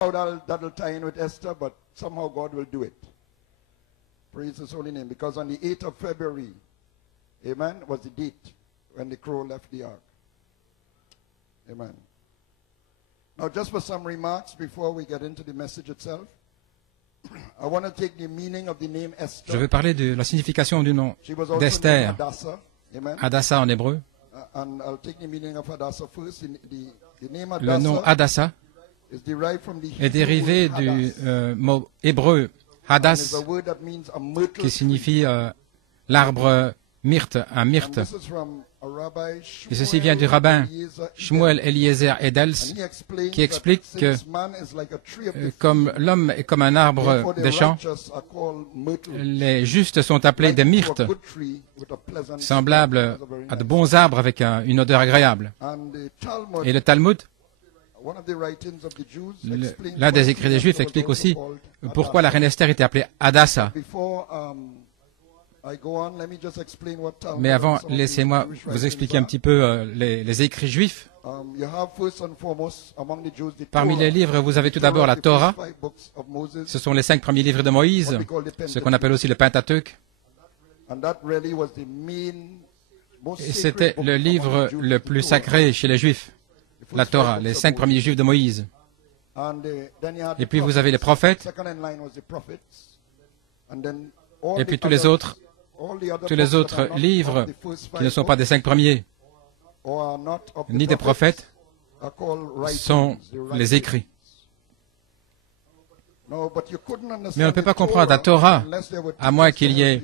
how that'll tie in with Esther, but somehow God will do it. Praise His holy name. Because on the 8th of February, amen, was the date when the crow left the ark. Amen. Now, just for some remarks before we get into the message itself, I want to take the meaning of the name Esther. Je veux parler de la signification du nom d'Esther, Hadassah en hébreu. And I'll take the meaning of Hadassah first. The name Le nom Hadassah is derived from the est dérivé du mot hébreu Hadass, qui signifie l'arbre myrte, un myrte. Et ceci vient du rabbin Shmuel Eliezer Edels, qui explique que comme l'homme est comme un arbre des champs, les justes sont appelés des myrtes, semblables à de bons arbres avec une odeur agréable. Et le Talmud, l'un des écrits des Juifs, explique aussi pourquoi la reine Esther était appelée Hadassah. Mais avant, laissez-moi vous expliquer un petit peu les écrits juifs. Parmi les livres, vous avez tout d'abord la Torah. Ce sont les 5 premiers livres de Moïse, ce qu'on appelle aussi le Pentateuque. Et c'était le livre le plus sacré chez les Juifs, la Torah, les 5 premiers Juifs de Moïse. Et puis vous avez les prophètes, et puis tous les autres livres qui ne sont pas des 5 premiers, ni des prophètes, sont les écrits. Mais on ne peut pas comprendre la Torah à moins qu'il y ait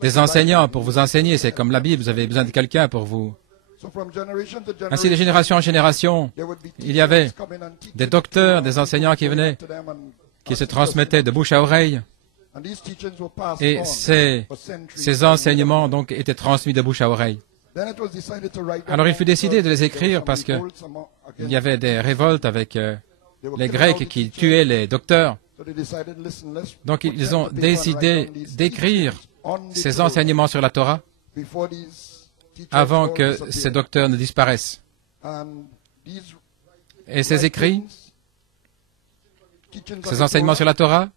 des enseignants pour vous enseigner. C'est comme la Bible, vous avez besoin de quelqu'un pour vous. Ainsi, de génération en génération, il y avait des docteurs, des enseignants qui venaient, qui se transmettaient de bouche à oreille. Et ces enseignements donc étaient transmis de bouche à oreille. Alors il fut décidé de les écrire parce qu'il y avait des révoltes avec les Grecs qui tuaient les docteurs. Donc ils ont décidé d'écrire ces enseignements sur la Torah avant que ces docteurs ne disparaissent. Et ces écrits, ces enseignements sur la Torah,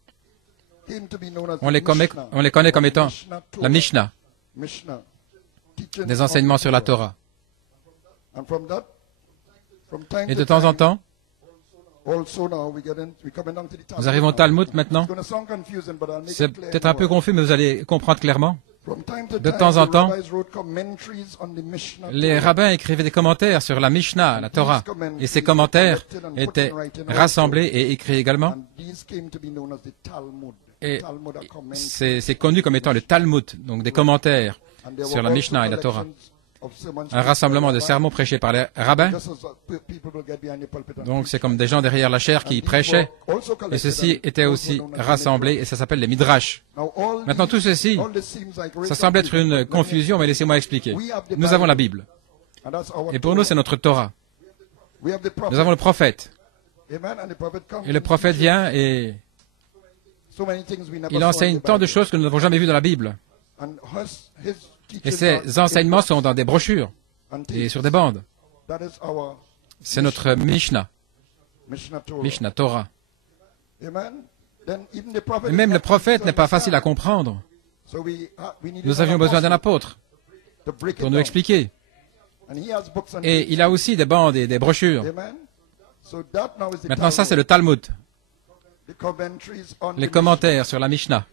on les connaît comme étant la Mishnah, des enseignements sur la Torah. Et de temps en temps, nous arrivons au Talmud maintenant. C'est peut-être un peu confus, mais vous allez comprendre clairement. De temps en temps, les rabbins écrivaient des commentaires sur la Mishnah, la Torah, et ces commentaires étaient rassemblés et écrits également. Et c'est connu comme étant le Talmud, donc des commentaires sur la Mishnah et la Torah. Un rassemblement de sermons prêchés par les rabbins. Donc c'est comme des gens derrière la chaire qui prêchaient. Et ceci était aussi rassemblé et ça s'appelle les midrash. Maintenant tout ceci, ça semble être une confusion, mais laissez-moi expliquer. Nous avons la Bible. Et pour nous c'est notre Torah. Nous avons le prophète. Et le prophète vient et il enseigne tant de choses que nous n'avons jamais vues dans la Bible. Et ces enseignements sont dans des brochures et sur des bandes. C'est notre Mishnah, Mishnah Torah. Et même le prophète n'est pas facile à comprendre. Nous avions besoin d'un apôtre pour nous expliquer. Et il a aussi des bandes et des brochures. Maintenant, ça, c'est le Talmud, les commentaires sur la Mishnah.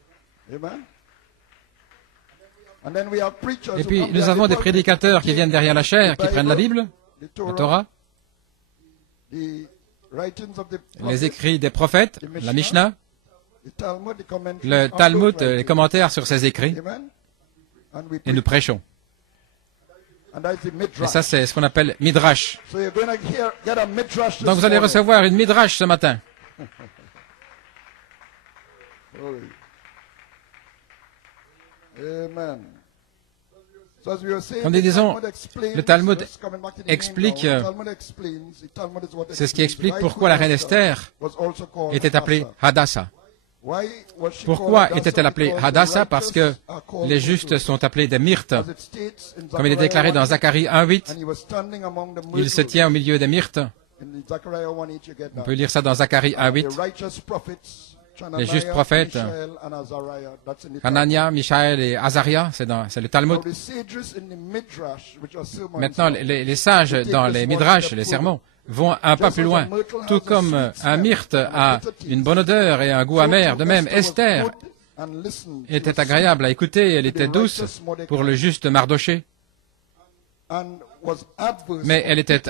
Et puis, nous avons des prédicateurs qui viennent derrière la chaire, qui prennent la Bible, la Torah, les écrits des prophètes, la Mishnah, le Talmud, les commentaires sur ces écrits, et nous prêchons. Et ça, c'est ce qu'on appelle Midrash. Donc, vous allez recevoir une Midrash ce matin. Comme nous disons, le Talmud explique, c'est ce qui explique pourquoi la reine Esther était appelée Hadassah. Pourquoi était-elle appelée Hadassah? Parce que les justes sont appelés des myrtes. Comme il est déclaré dans Zacharie 1:8, il se tient au milieu des myrtes. On peut lire ça dans Zacharie 1:8. Les justes prophètes, Hanania, Michaël et Azaria, c'est le Talmud. Maintenant, les sages dans les midrash, les sermons, vont un pas plus loin. Tout comme un myrte a une bonne odeur et un goût amer, de même Esther était agréable à écouter, elle était douce pour le juste Mardoché. Mais elle était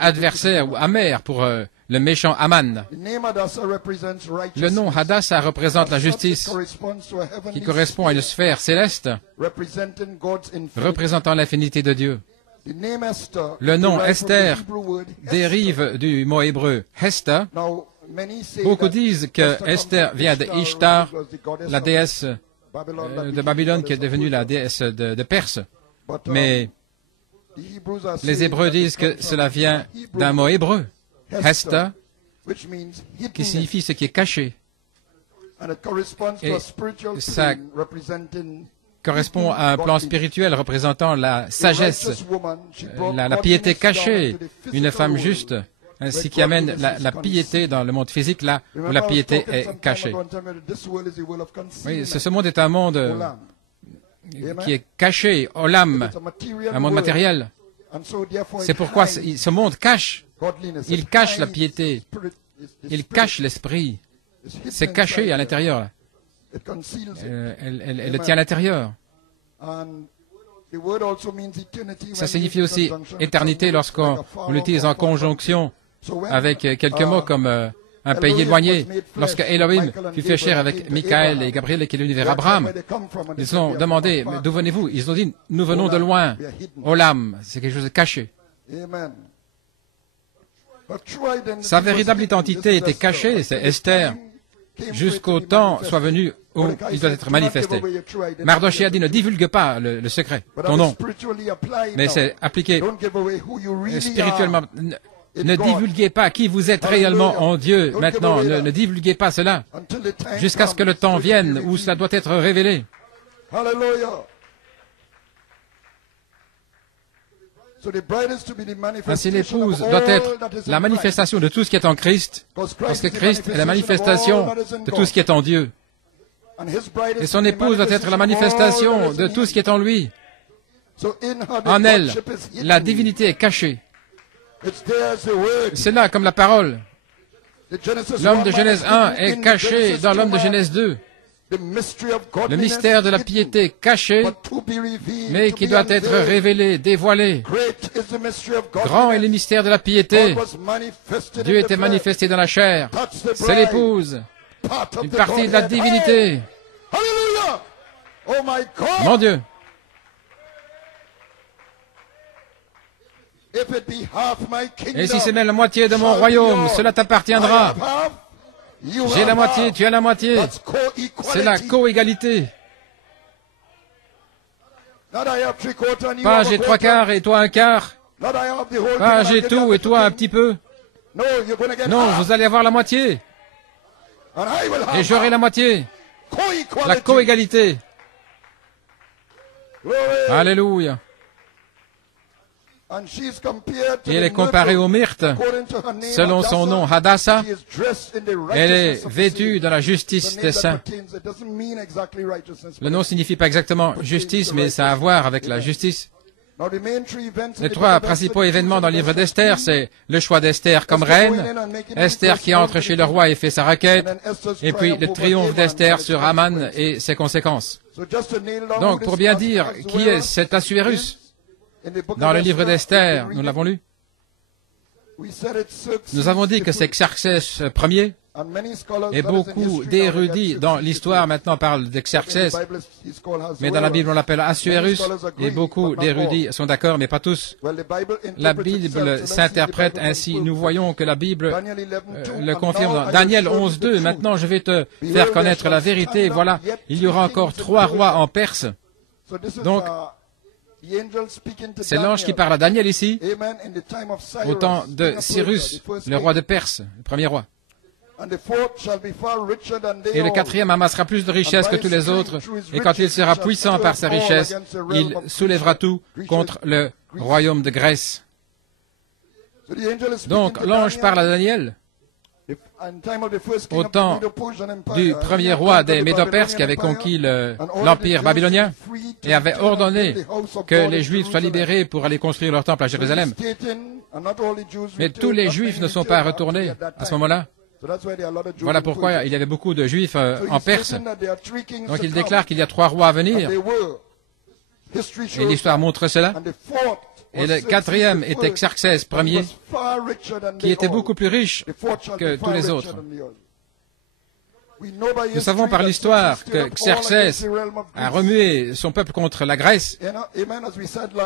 adversaire ou amère pour le méchant Aman. Le nom Hadassah représente la justice, qui correspond à une sphère céleste, représentant l'infinité de Dieu. Le nom Esther dérive du mot hébreu Hesta. Beaucoup disent que Esther vient de Ishtar, la déesse de Babylone qui est devenue la déesse de Perse. Mais les Hébreux disent que cela vient d'un mot hébreu, Hesta, qui signifie ce qui est caché. Et ça correspond à un plan spirituel représentant la sagesse, la piété cachée, une femme juste, ainsi qui amène la piété dans le monde physique, là où la piété est cachée. Oui, ce monde est un monde qui est caché, olam, un monde matériel. C'est pourquoi ce monde cache, il cache la piété, il cache l'esprit. C'est caché à l'intérieur. Elle le tient à l'intérieur. Ça signifie aussi éternité lorsqu'on l'utilise en conjonction avec quelques mots comme un pays éloigné. Lorsque Elohim fut fait chair avec Michaël et Gabriel et qu'il est venu vers Abraham, ils ont demandé, d'où venez-vous? Ils ont dit, nous venons de loin. Olam, c'est quelque chose de caché. Sa véritable identité était cachée, c'est Esther, jusqu'au temps soit venu où il doit être manifesté. Mardoché a dit, ne divulgue pas le secret, ton nom. Mais c'est appliqué spirituellement. Ne divulguez pas qui vous êtes réellement en Dieu maintenant. Ne divulguez pas cela jusqu'à ce que le temps vienne où cela doit être révélé. Ainsi, l'épouse doit être la manifestation de tout ce qui est en Christ, parce que Christ est la manifestation de tout ce qui est en Dieu. Et son épouse doit être la manifestation de tout ce qui est en lui. En elle, la divinité est cachée. C'est là comme la parole. L'homme de Genèse 1 est caché dans l'homme de Genèse 2. Le mystère de la piété caché, mais qui doit être révélé, dévoilé. Grand est le mystère de la piété. Dieu était manifesté dans la chair. C'est l'épouse, une partie de la divinité. Mon Dieu! Et si c'est même la moitié de mon royaume, cela t'appartiendra. J'ai la moitié, tu as la moitié. C'est la co-égalité. Pas j'ai 3/4 et toi 1/4. Pas j'ai tout et toi un petit peu. Non, vous allez avoir la moitié. Et j'aurai la moitié. La co-égalité. Alléluia. Et elle est comparée au myrte, selon son nom, Hadassah. Elle est vêtue dans la justice des saints. Le nom ne signifie pas exactement justice, mais ça a à voir avec la justice. Les trois principaux événements dans le livre d'Esther, c'est le choix d'Esther comme reine, Esther qui entre chez le roi et fait sa requête, et puis le triomphe d'Esther sur Haman et ses conséquences. Donc, pour bien dire qui est cet Assuérus, dans le livre d'Esther, nous l'avons lu. Nous avons dit que c'est Xerxès Ier, et beaucoup d'érudits dans l'histoire maintenant parlent de Xerxès, mais dans la Bible on l'appelle Assuérus, et beaucoup d'érudits sont d'accord, mais pas tous. La Bible s'interprète ainsi. Nous voyons que la Bible le confirme dans Daniel 11:2. Maintenant je vais te faire connaître la vérité. Voilà, il y aura encore 3 rois en Perse. Donc, c'est l'ange qui parle à Daniel ici, au temps de Cyrus, le roi de Perse, le premier roi. Et le 4e amassera plus de richesses que tous les autres, et quand il sera puissant par sa richesse, il soulèvera tout contre le royaume de Grèce. Donc l'ange parle à Daniel au temps du premier roi des Médo-Perses qui avait conquis l'Empire babylonien et avait ordonné que les Juifs soient libérés pour aller construire leur temple à Jérusalem. Mais tous les Juifs ne sont pas retournés à ce moment-là. Voilà pourquoi il y avait beaucoup de Juifs en Perse. Donc il déclare qu'il y a 3 rois à venir. Et l'histoire montre cela. Et le 4e était Xerxès Ier, qui était beaucoup plus riche que tous les autres. Nous savons par l'histoire que Xerxès a remué son peuple contre la Grèce,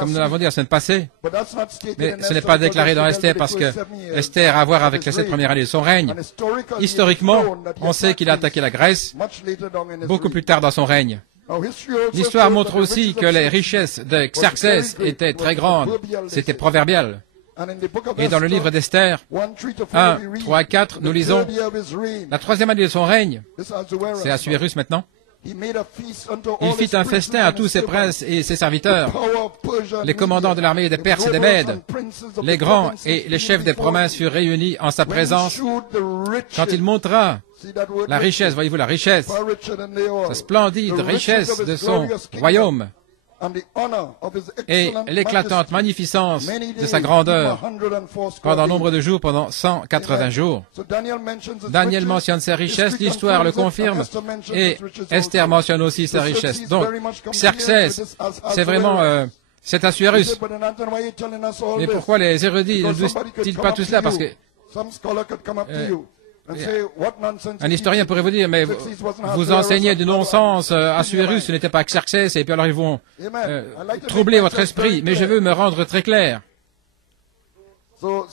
comme nous l'avons dit la semaine passée. Mais ce n'est pas déclaré dans Esther parce que Esther a à voir avec les 7 premières années de son règne. Historiquement, on sait qu'il a attaqué la Grèce beaucoup plus tard dans son règne. L'histoire montre aussi que les richesses de Xerxès étaient très grandes. C'était proverbial. Et dans le livre d'Esther, 1, 3 et 4, nous lisons la 3e année de son règne. C'est Assuérus maintenant. Il fit un festin à tous ses princes et ses serviteurs, les commandants de l'armée des Perses et des Mèdes. Les grands et les chefs des provinces furent réunis en sa présence quand il montra la richesse, voyez-vous la richesse, sa splendide richesse de son royaume et l'éclatante magnificence de sa grandeur pendant nombre de jours, pendant 180 jours. Daniel mentionne ses richesses, l'histoire le confirme, et Esther mentionne aussi ses richesses. Donc, Xerxès, c'est vraiment, c'est Assuérus. Mais pourquoi les érudits ne disent-ils pas tout cela? Parce que un historien pourrait vous dire, mais vous enseignez du non-sens, Assuérus, ce n'était pas Xerxès, et puis alors ils vont troubler votre esprit. Mais je veux me rendre très clair. Vous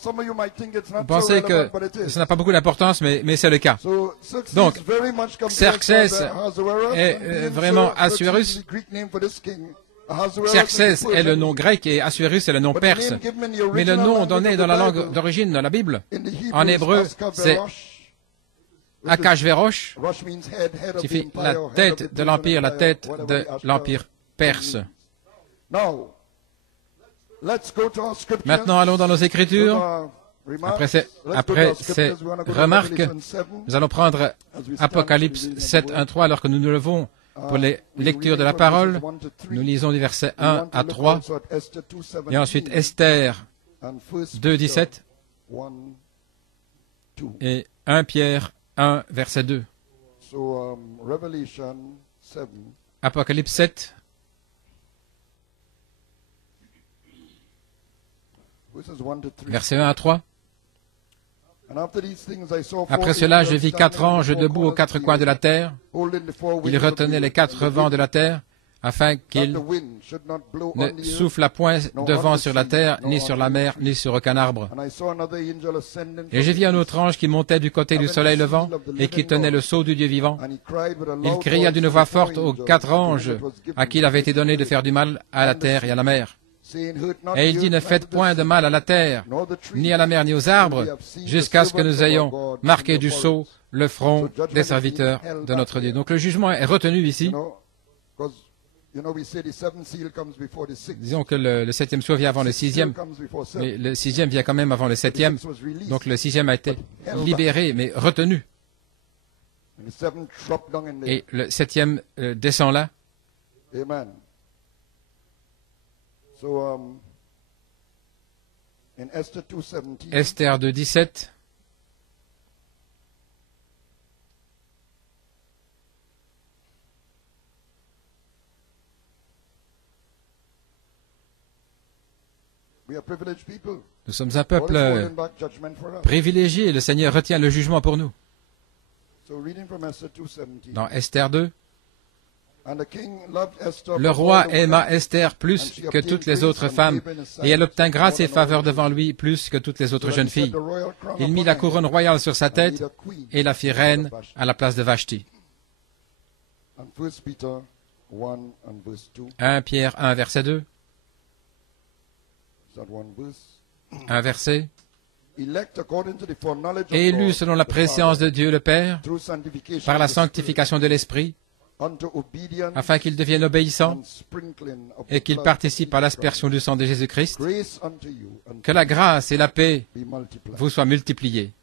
pensez que ça n'a pas beaucoup d'importance, mais c'est le cas. Donc, Xerxès est vraiment Assuérus. Xerxès est le nom grec et Assuérus est le nom perse. Mais le nom donné dans la langue d'origine dans la Bible, en hébreu, c'est Akashverosh, qui fait la tête de l'empire, la tête de l'empire perse. Maintenant, allons dans nos Écritures. Après ces remarques, nous allons prendre Apocalypse 7, 1, 3, alors que nous nous levons pour les lectures de la parole. Nous lisons du verset 1 à 3, et ensuite Esther 2, 17, et 1 Pierre 1, verset 2. Apocalypse 7, verset 1 à 3. Après cela, je vis 4 anges debout aux 4 coins de la terre. Ils retenaient les 4 vents de la terre, afin qu'ils ne soufflent point de vent sur la terre, ni sur la mer, ni sur aucun arbre. Et j'ai vu un autre ange qui montait du côté du soleil levant, et qui tenait le sceau du Dieu vivant. Il cria d'une voix forte aux 4 anges, à qui il avait été donné de faire du mal à la terre et à la mer. Et il dit, ne faites point de mal à la terre, ni à la mer, ni aux arbres, jusqu'à ce que nous ayons marqué du sceau le front des serviteurs de notre Dieu. Donc le jugement est retenu ici. Disons que le 7e sceau vient avant le 6e, mais le 6e vient quand même avant le 7e. Donc le 6e a été libéré, mais retenu. Et le 7e descend là. Esther 2, 17. Nous sommes un peuple privilégié et le Seigneur retient le jugement pour nous. Dans Esther 2, le roi aima Esther plus que toutes les autres femmes, et elle obtint grâce et faveur devant lui plus que toutes les autres jeunes filles. Il mit la couronne royale sur sa tête et la fit reine à la place de Vashti. 1 Pierre 1, verset 2. Un verset. Élu selon la préscience de Dieu le Père, par la sanctification de l'Esprit, afin qu'ils deviennent obéissants et qu'ils participent à l'aspersion du sang de Jésus-Christ. Que la grâce et la paix vous soient multipliées.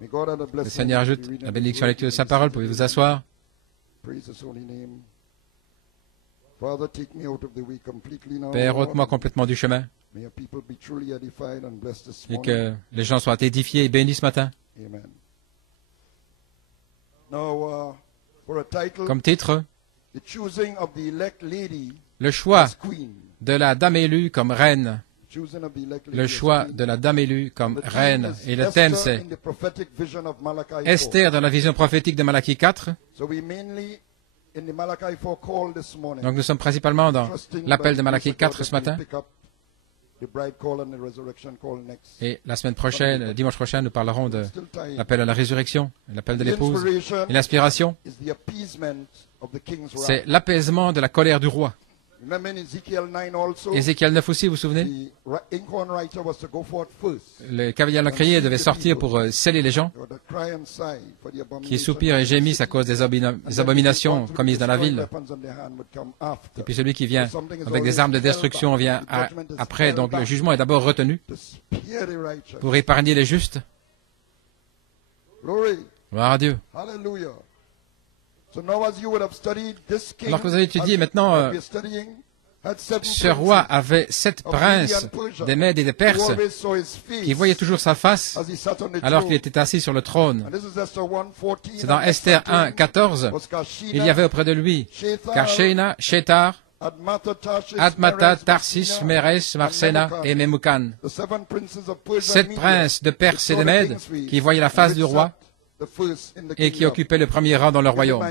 Le Seigneur ajoute la bénédiction à la lecture de sa parole. Pouvez vous asseoir. Père, ôte-moi complètement du chemin et que les gens soient édifiés et bénis ce matin. Comme titre, le choix de la dame élue comme reine. Le choix de la dame élue comme reine. Et le thème, c'est Esther dans la vision prophétique de Malachie 4. Donc nous sommes principalement dans l'appel de Malachie 4 ce matin. Et la semaine prochaine, dimanche prochain, nous parlerons de l'appel à la résurrection, l'appel de l'épouse. Et l'inspiration, c'est l'apaisement de la colère du roi. Ézéchiel 9 aussi, vous vous souvenez? Le cavalier l'encrier devait sortir pour sceller les gens qui soupirent et gémissent à cause des abominations commises dans la ville. Et puis celui qui vient avec des armes de destruction vient après. Donc le jugement est d'abord retenu pour épargner les justes. Gloire à Dieu. Alors que vous avez étudié maintenant, ce roi avait 7 princes des Mèdes et des Perses qui voyaient toujours sa face alors qu'il était assis sur le trône. C'est dans Esther 1, 14. Il y avait auprès de lui Karshena, Shetar, Admata, Tarsis, Meres, Marsena et Memucan. 7 princes de Perse et de Mèdes qui voyaient la face du roi et qui occupaient le premier rang dans le royaume.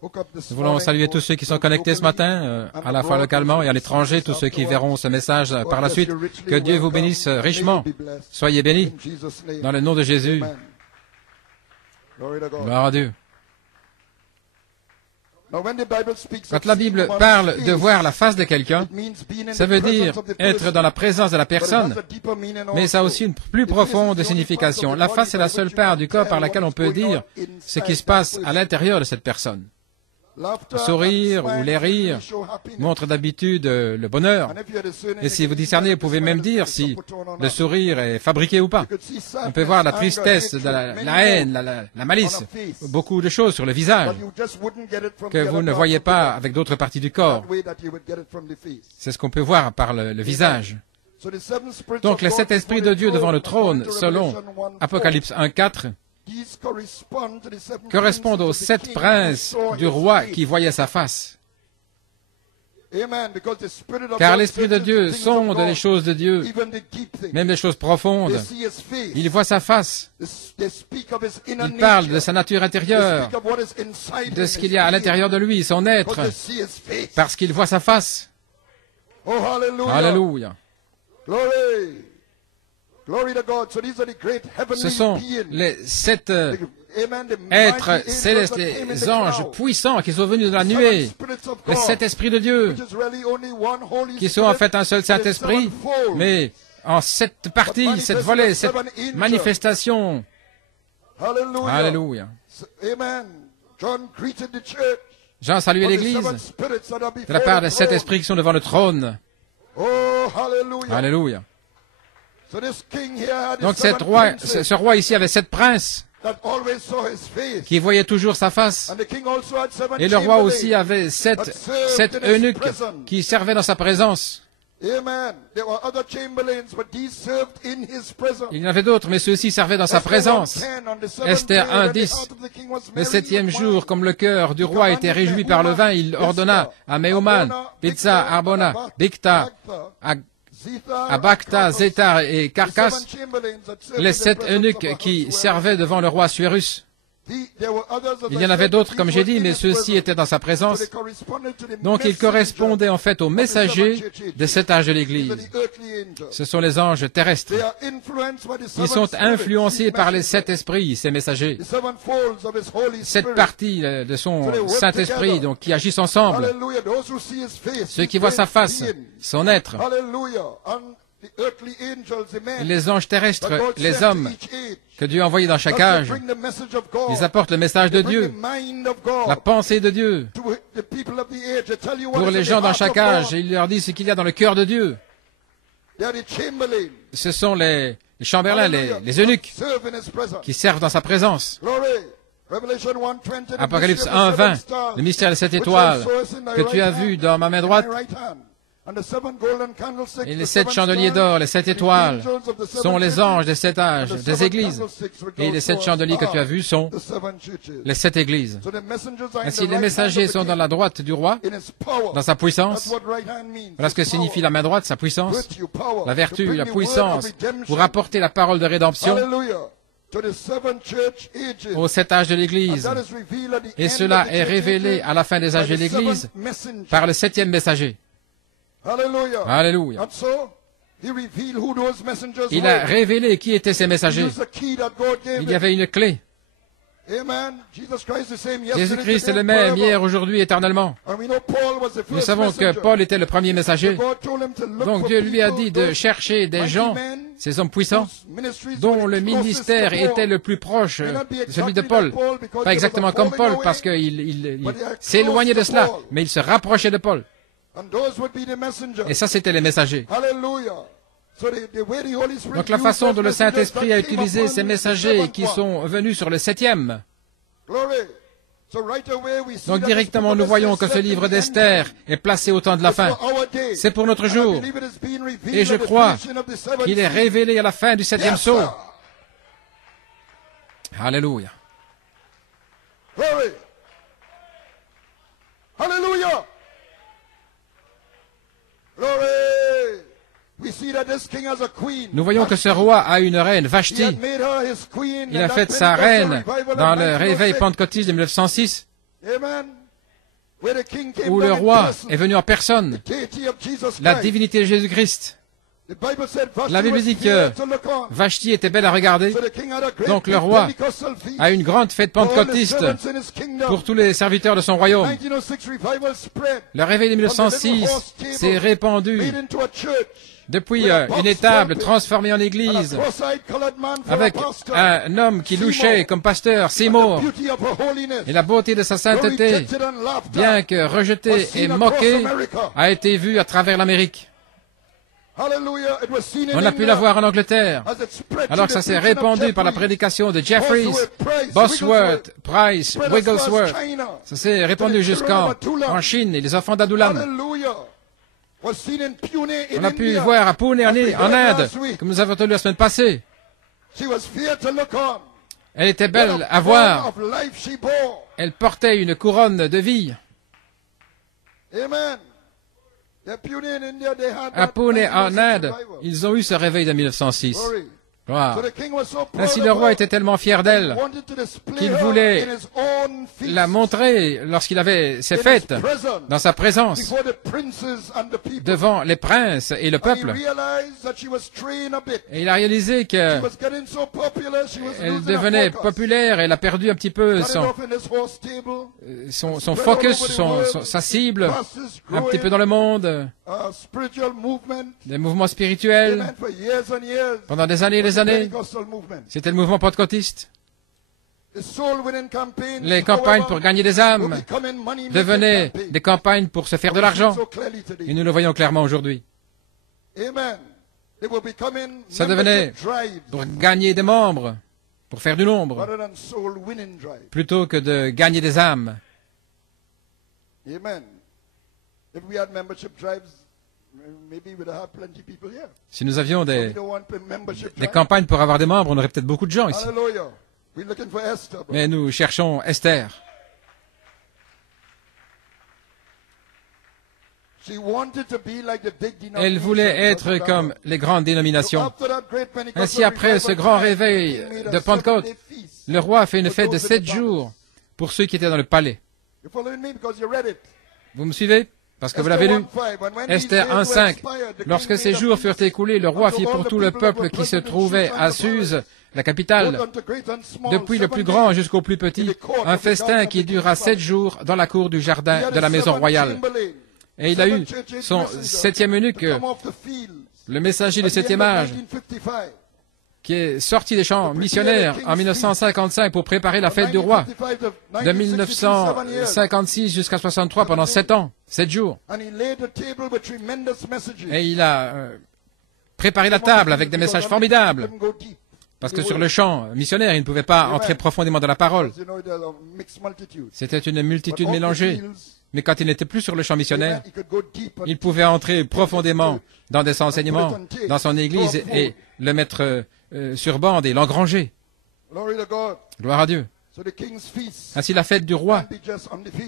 Nous voulons saluer tous ceux qui sont connectés ce matin, à la fois localement et à l'étranger, tous ceux qui verront ce message par la suite. Que Dieu vous bénisse richement. Soyez bénis. Dans le nom de Jésus. Gloire à Dieu. Quand la Bible parle de voir la face de quelqu'un, ça veut dire être dans la présence de la personne, mais ça a aussi une plus profonde signification. La face est la seule part du corps par laquelle on peut dire ce qui se passe à l'intérieur de cette personne. Le sourire ou les rires montrent d'habitude le bonheur. Et si vous discernez, vous pouvez même dire si le sourire est fabriqué ou pas. On peut voir la tristesse, la haine, la malice, beaucoup de choses sur le visage que vous ne voyez pas avec d'autres parties du corps. C'est ce qu'on peut voir par le visage. Donc les 7 esprits de Dieu devant le trône, selon Apocalypse 1.4, correspondent aux 7 princes du roi qui voyaient sa face. Car l'Esprit de Dieu sonde les choses de Dieu, même les choses profondes. Il voit sa face. Il parle de sa nature intérieure, de ce qu'il y a à l'intérieur de lui, son être, parce qu'il voit sa face. Alléluia. Ce sont les 7 êtres célestes, les anges puissants qui sont venus de la nuée, les 7 esprits de Dieu, qui sont en fait un seul Saint-Esprit, mais en 7 parties, 7 volets, 7 manifestations. Alléluia. Jean saluait l'Église de la part des 7 esprits qui sont devant le trône. Alléluia. Donc ce roi ici avait 7 princes qui voyaient toujours sa face. Et le roi aussi avait 7 eunuques qui servaient dans sa présence. Il y en avait d'autres, mais ceux-ci servaient dans sa présence. Esther 1.10. Le 7e jour, comme le cœur du roi était réjoui par le vin, il ordonna à Mehuman, Pizza, Arbona, Bigta, Abacta, Zétar et Carcasse, les 7 eunuques qui servaient devant le roi Suérus. Il y en avait d'autres, comme j'ai dit, mais ceux-ci étaient dans sa présence. Donc ils correspondaient en fait aux messagers de cet âge de l'Église. Ce sont les anges terrestres. Ils sont influencés par les 7 esprits, ces messagers. 7 parties de son Saint-Esprit, donc qui agissent ensemble. Ceux qui voient sa face, son être. Les anges terrestres, les hommes que Dieu a envoyés dans chaque âge, ils apportent le message de Dieu, la pensée de Dieu. Pour les gens dans chaque âge, ils leur disent ce qu'il y a dans le cœur de Dieu. Ce sont les chambellans, les eunuques, qui servent dans sa présence. Apocalypse 1:20, le mystère des 7 étoiles que tu as vu dans ma main droite, et les 7 chandeliers d'or, les 7 étoiles, sont les anges des 7 âges, des églises. Et les 7 chandeliers que tu as vus sont les 7 églises. Ainsi, les messagers sont dans la droite du roi, dans sa puissance. Voilà ce que signifie la main droite, sa puissance, la vertu, la puissance, pour apporter la parole de rédemption aux 7 âges de l'Église. Et cela est révélé à la fin des âges de l'Église par le 7e messager. Alléluia. Il a révélé qui étaient ces messagers. Il y avait une clé. Jésus-Christ est le même hier, aujourd'hui, éternellement. Nous savons que Paul était le premier messager. Donc Dieu lui a dit de chercher des gens, ces hommes puissants, dont le ministère était le plus proche de celui de Paul. Pas exactement comme Paul, parce qu'il s'éloignait de cela, mais il se rapprochait de Paul. Et ça, c'était les messagers. Donc la façon dont le Saint-Esprit a utilisé ces messagers qui sont venus sur le 7e. Donc directement, nous voyons que ce livre d'Esther est placé au temps de la fin. C'est pour notre jour. Et je crois qu'il est révélé à la fin du 7e sceau. Alléluia. Alléluia. Nous voyons que ce roi a une reine, Vashti. Il a fait sa reine dans le réveil pentecôtiste de 1906, où le roi est venu en personne, la divinité de Jésus-Christ. La Bible dit que Vashti était belle à regarder, donc le roi a une grande fête pentecôtiste pour tous les serviteurs de son royaume. Le réveil de 1906 s'est répandu depuis une étable transformée en église, avec un homme qui louchait comme pasteur, Seymour, et la beauté de sa sainteté, bien que rejetée et moquée, a été vue à travers l'Amérique. On a pu la voir en Angleterre, alors que ça s'est répandu par la prédication de Jeffries, Bosworth, Price, Wigglesworth. Ça s'est répandu jusqu'en Chine et les enfants d'Adulam. On a pu voir à Pune en Inde, comme nous avons entendu la semaine passée. Elle était belle à voir. Elle portait une couronne de vie. À Pune en Inde, ils ont eu ce réveil de 1906. Gloire. Ainsi, le roi était tellement fier d'elle qu'il voulait la montrer lorsqu'il avait ses fêtes dans sa présence, devant les princes et le peuple. Et il a réalisé qu'elle devenait populaire, elle a perdu un petit peu son focus, sa cible, un petit peu dans le monde, des mouvements spirituels, pendant des années et des années. C'était le mouvement pentecôtiste. Les campagnes pour gagner des âmes devenaient des campagnes pour se faire de l'argent. Et nous le voyons clairement aujourd'hui. Ça devenait pour gagner des membres, pour faire du nombre, plutôt que de gagner des âmes. Si nous avions des campagnes pour avoir des membres, on aurait peut-être beaucoup de gens ici. Mais nous cherchons Esther. Elle voulait être comme les grandes dénominations. Ainsi, après ce grand réveil de Pentecôte, le roi a fait une fête de 7 jours pour ceux qui étaient dans le palais. Vous me suivez? Parce que vous l'avez lu. Esther 1:5. Lorsque ces jours furent écoulés, le roi fit pour tout le peuple qui se trouvait à Suse, la capitale, depuis le plus grand jusqu'au plus petit, un festin qui dura 7 jours dans la cour du jardin de la maison royale. Et il a eu son 7e eunuque le messager du 7e âge, qui est sorti des champs missionnaires en 1955 pour préparer la fête du roi, de 1956 jusqu'à 63 pendant 7 ans, 7 jours. Et il a préparé la table avec des messages formidables. Parce que sur le champ missionnaire, il ne pouvait pas entrer profondément dans la parole. C'était une multitude mélangée. Mais quand il n'était plus sur le champ missionnaire, il pouvait entrer profondément dans des enseignements, dans son église et le mettre sur bande et l'engranger. Gloire à Dieu. Ainsi, la fête du roi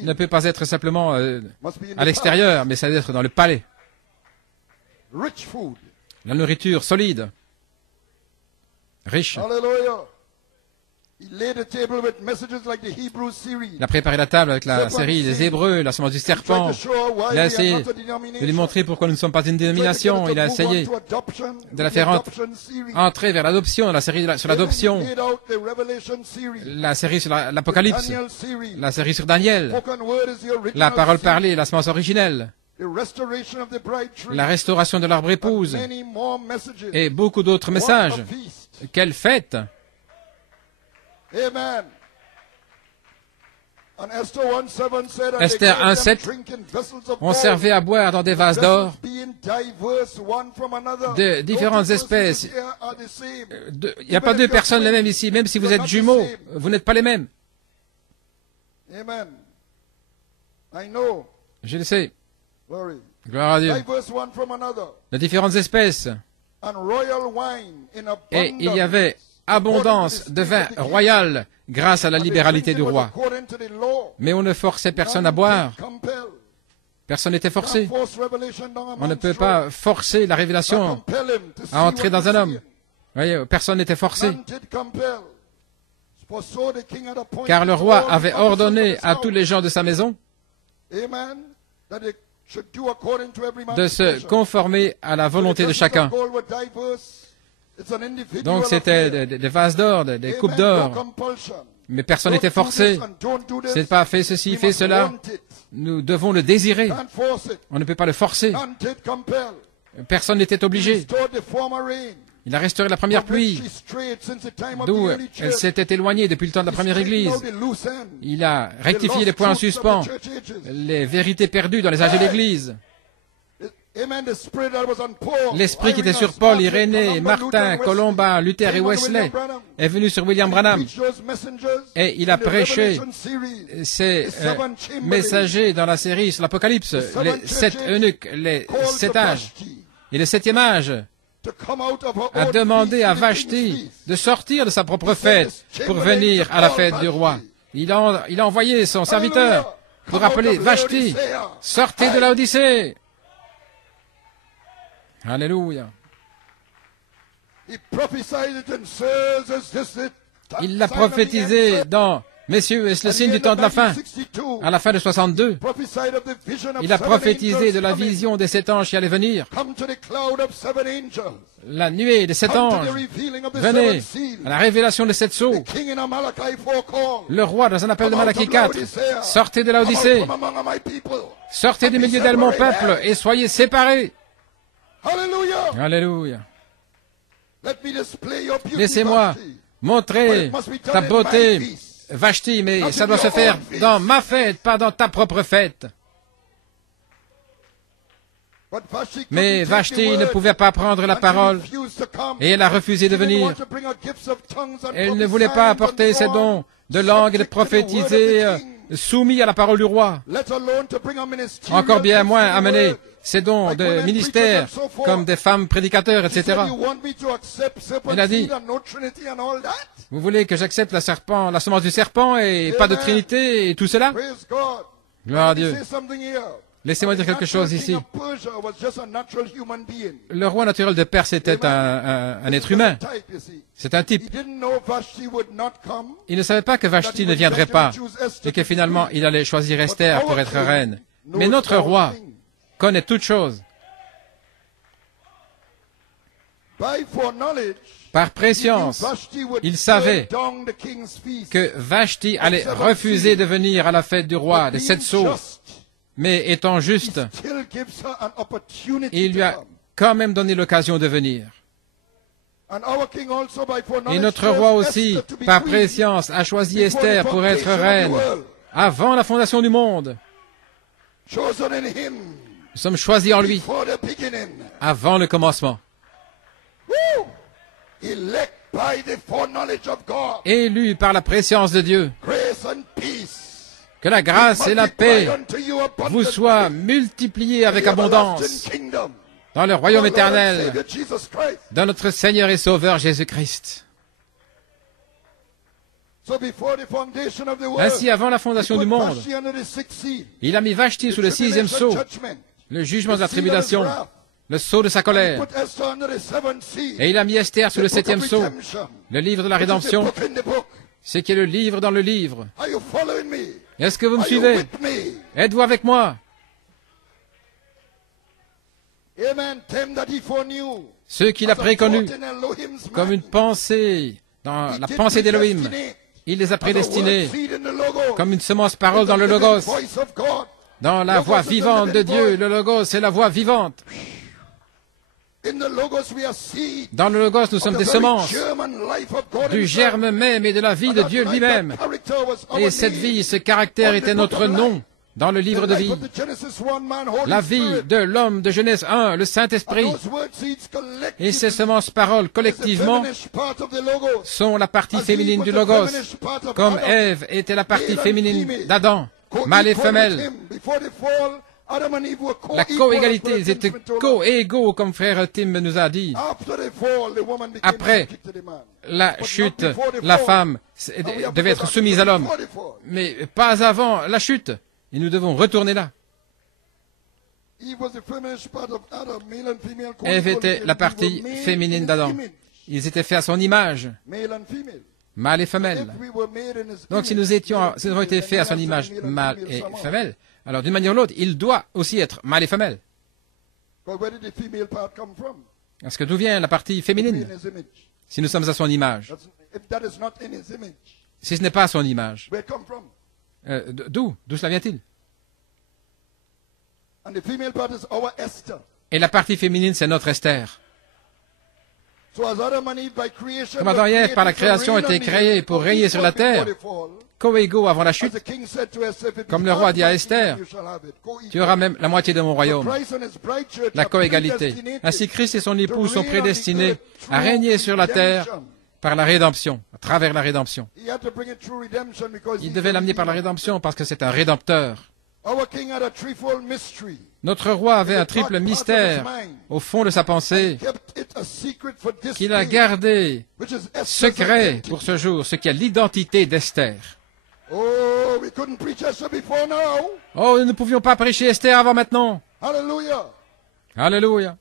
ne peut pas être simplement à l'extérieur, mais ça doit être dans le palais. La nourriture solide. Riche. Il a préparé la table avec la série des Hébreux, la semence du serpent. Il a essayé de lui montrer pourquoi nous ne sommes pas une dénomination. Il a essayé de la faire entrer vers l'adoption, la série sur l'adoption, la série sur l'Apocalypse, la série sur Daniel, la parole parlée, la semence originelle, la restauration de l'arbre épouse et beaucoup d'autres messages. Quelle fête! Esther 1.7, on servait à boire dans des vases d'or de différentes espèces. Il n'y a pas deux personnes les mêmes ici, même si vous êtes jumeaux, vous n'êtes pas les mêmes. Je le sais. Gloire à Dieu. De différentes espèces. Et il y avait abondance de vin royal grâce à la libéralité du roi. Mais on ne forçait personne à boire. Personne n'était forcé. On ne peut pas forcer la révélation à entrer dans un homme. Vous voyez, personne n'était forcé. Car le roi avait ordonné à tous les gens de sa maison de se conformer à la volonté de chacun. Donc c'était des vases d'or, des coupes d'or. Mais personne n'était forcé. C'est pas fait ceci, fait cela. Nous devons le désirer. On ne peut pas le forcer. Personne n'était obligé. Il a restauré la première pluie, d'où elle s'était éloignée depuis le temps de la première Église. Il a rectifié les points en suspens, les vérités perdues dans les âges de l'Église. L'esprit qui était sur Paul, Irénée, Martin, Colomba, Luther et Wesley est venu sur William Branham et il a prêché ces messagers dans la série sur l'Apocalypse, les 7 eunuques, les 7 âges. Et le 7e âge a demandé à Vashti de sortir de sa propre fête pour venir à la fête du roi. Il a envoyé son serviteur pour appeler Vashti, sortez de l'Odyssée. Alléluia. Il l'a prophétisé dans Messieurs, est-ce le signe du temps de la fin? À la fin de 62, il a prophétisé de la vision des 7 anges qui allaient venir. La nuée des 7 anges. Venez à la révélation des 7 sceaux. Le roi dans un appel de Malachie 4. Sortez de l'Odyssée. Sortez du milieu d'elle, mon peuple, et soyez séparés. Alléluia. Laissez-moi montrer ta beauté, Vashti, mais ça doit se faire dans ma fête, pas dans ta propre fête. Mais Vashti ne pouvait pas prendre la parole et elle a refusé de venir. Elle ne voulait pas apporter ses dons de langue et de prophétiser soumis à la parole du roi. Encore bien moins amener ses dons de ministère comme des femmes prédicateurs, etc. Elle a dit, vous voulez que j'accepte la semence du serpent et pas de Trinité et tout cela? Gloire à Dieu. Laissez-moi dire quelque chose ici. Le roi naturel de Perse était un être humain. C'est un type. Il ne savait pas que Vashti ne viendrait pas et que finalement il allait choisir Esther pour être reine. Mais notre roi connaît toutes choses. Par préscience, il savait que Vashti allait refuser de venir à la fête du roi des 7 sceaux. Mais étant juste, il lui a quand même donné l'occasion de venir. Et notre roi aussi, par préscience, a choisi Esther pour être reine avant la fondation du monde. Nous sommes choisis en lui avant le commencement. Élu par la préscience de Dieu. Que la grâce et la paix vous soient multipliées avec abondance dans le royaume éternel de notre Seigneur et Sauveur Jésus-Christ. Ainsi, avant la fondation du monde, il a mis Vashti sous le 6e sceau, le jugement de la tribulation, le sceau de sa colère. Et il a mis Esther sous le 7e sceau, le livre de la rédemption, ce qui est le livre dans le livre. Est-ce que vous me suivez? Êtes-vous avec moi? Ceux qu'il a préconnus comme une pensée, dans la pensée d'Élohim, il les a prédestinés comme une semence parole dans le Logos, dans la voix vivante de Dieu. Le Logos, c'est la voix vivante. Dans le Logos, nous sommes des semences du germe même et de la vie de Dieu lui-même. Et cette vie, ce caractère était notre nom dans le livre de vie. La vie de l'homme de Genèse 1, le Saint-Esprit. Et ces semences paroles collectivement sont la partie féminine du Logos, comme Ève était la partie féminine d'Adam, mâle et femelle. La co-égalité, ils étaient co-égaux, comme frère Tim nous a dit. Après la chute, la femme devait être soumise à l'homme, mais pas avant la chute. Et nous devons retourner là. Ève était la partie féminine d'Adam. Ils étaient faits à son image, mâle et femelle. Donc si nous avons été faits à son image, mâle et femelle, alors d'une manière ou l'autre, il doit aussi être mâle et femelle. Parce que d'où vient la partie féminine? Si nous sommes à son image. Si ce n'est pas à son image. D'où cela vient-il? Et la partie féminine, c'est notre Esther. Comme Adam et Ève, par la création, étaient créés pour régner sur la terre, co-égaux avant la chute, comme le roi dit à Esther, tu auras même la moitié de mon royaume. La co-égalité. Ainsi, Christ et son épouse sont prédestinés à régner sur la terre par la rédemption, à travers la rédemption. Il devait l'amener par la rédemption parce que c'est un rédempteur. Notre roi avait un triple mystère au fond de sa pensée qu'il a gardé secret pour ce jour, ce qui est l'identité d'Esther. Oh, nous ne pouvions pas prêcher Esther avant maintenant. Alléluia.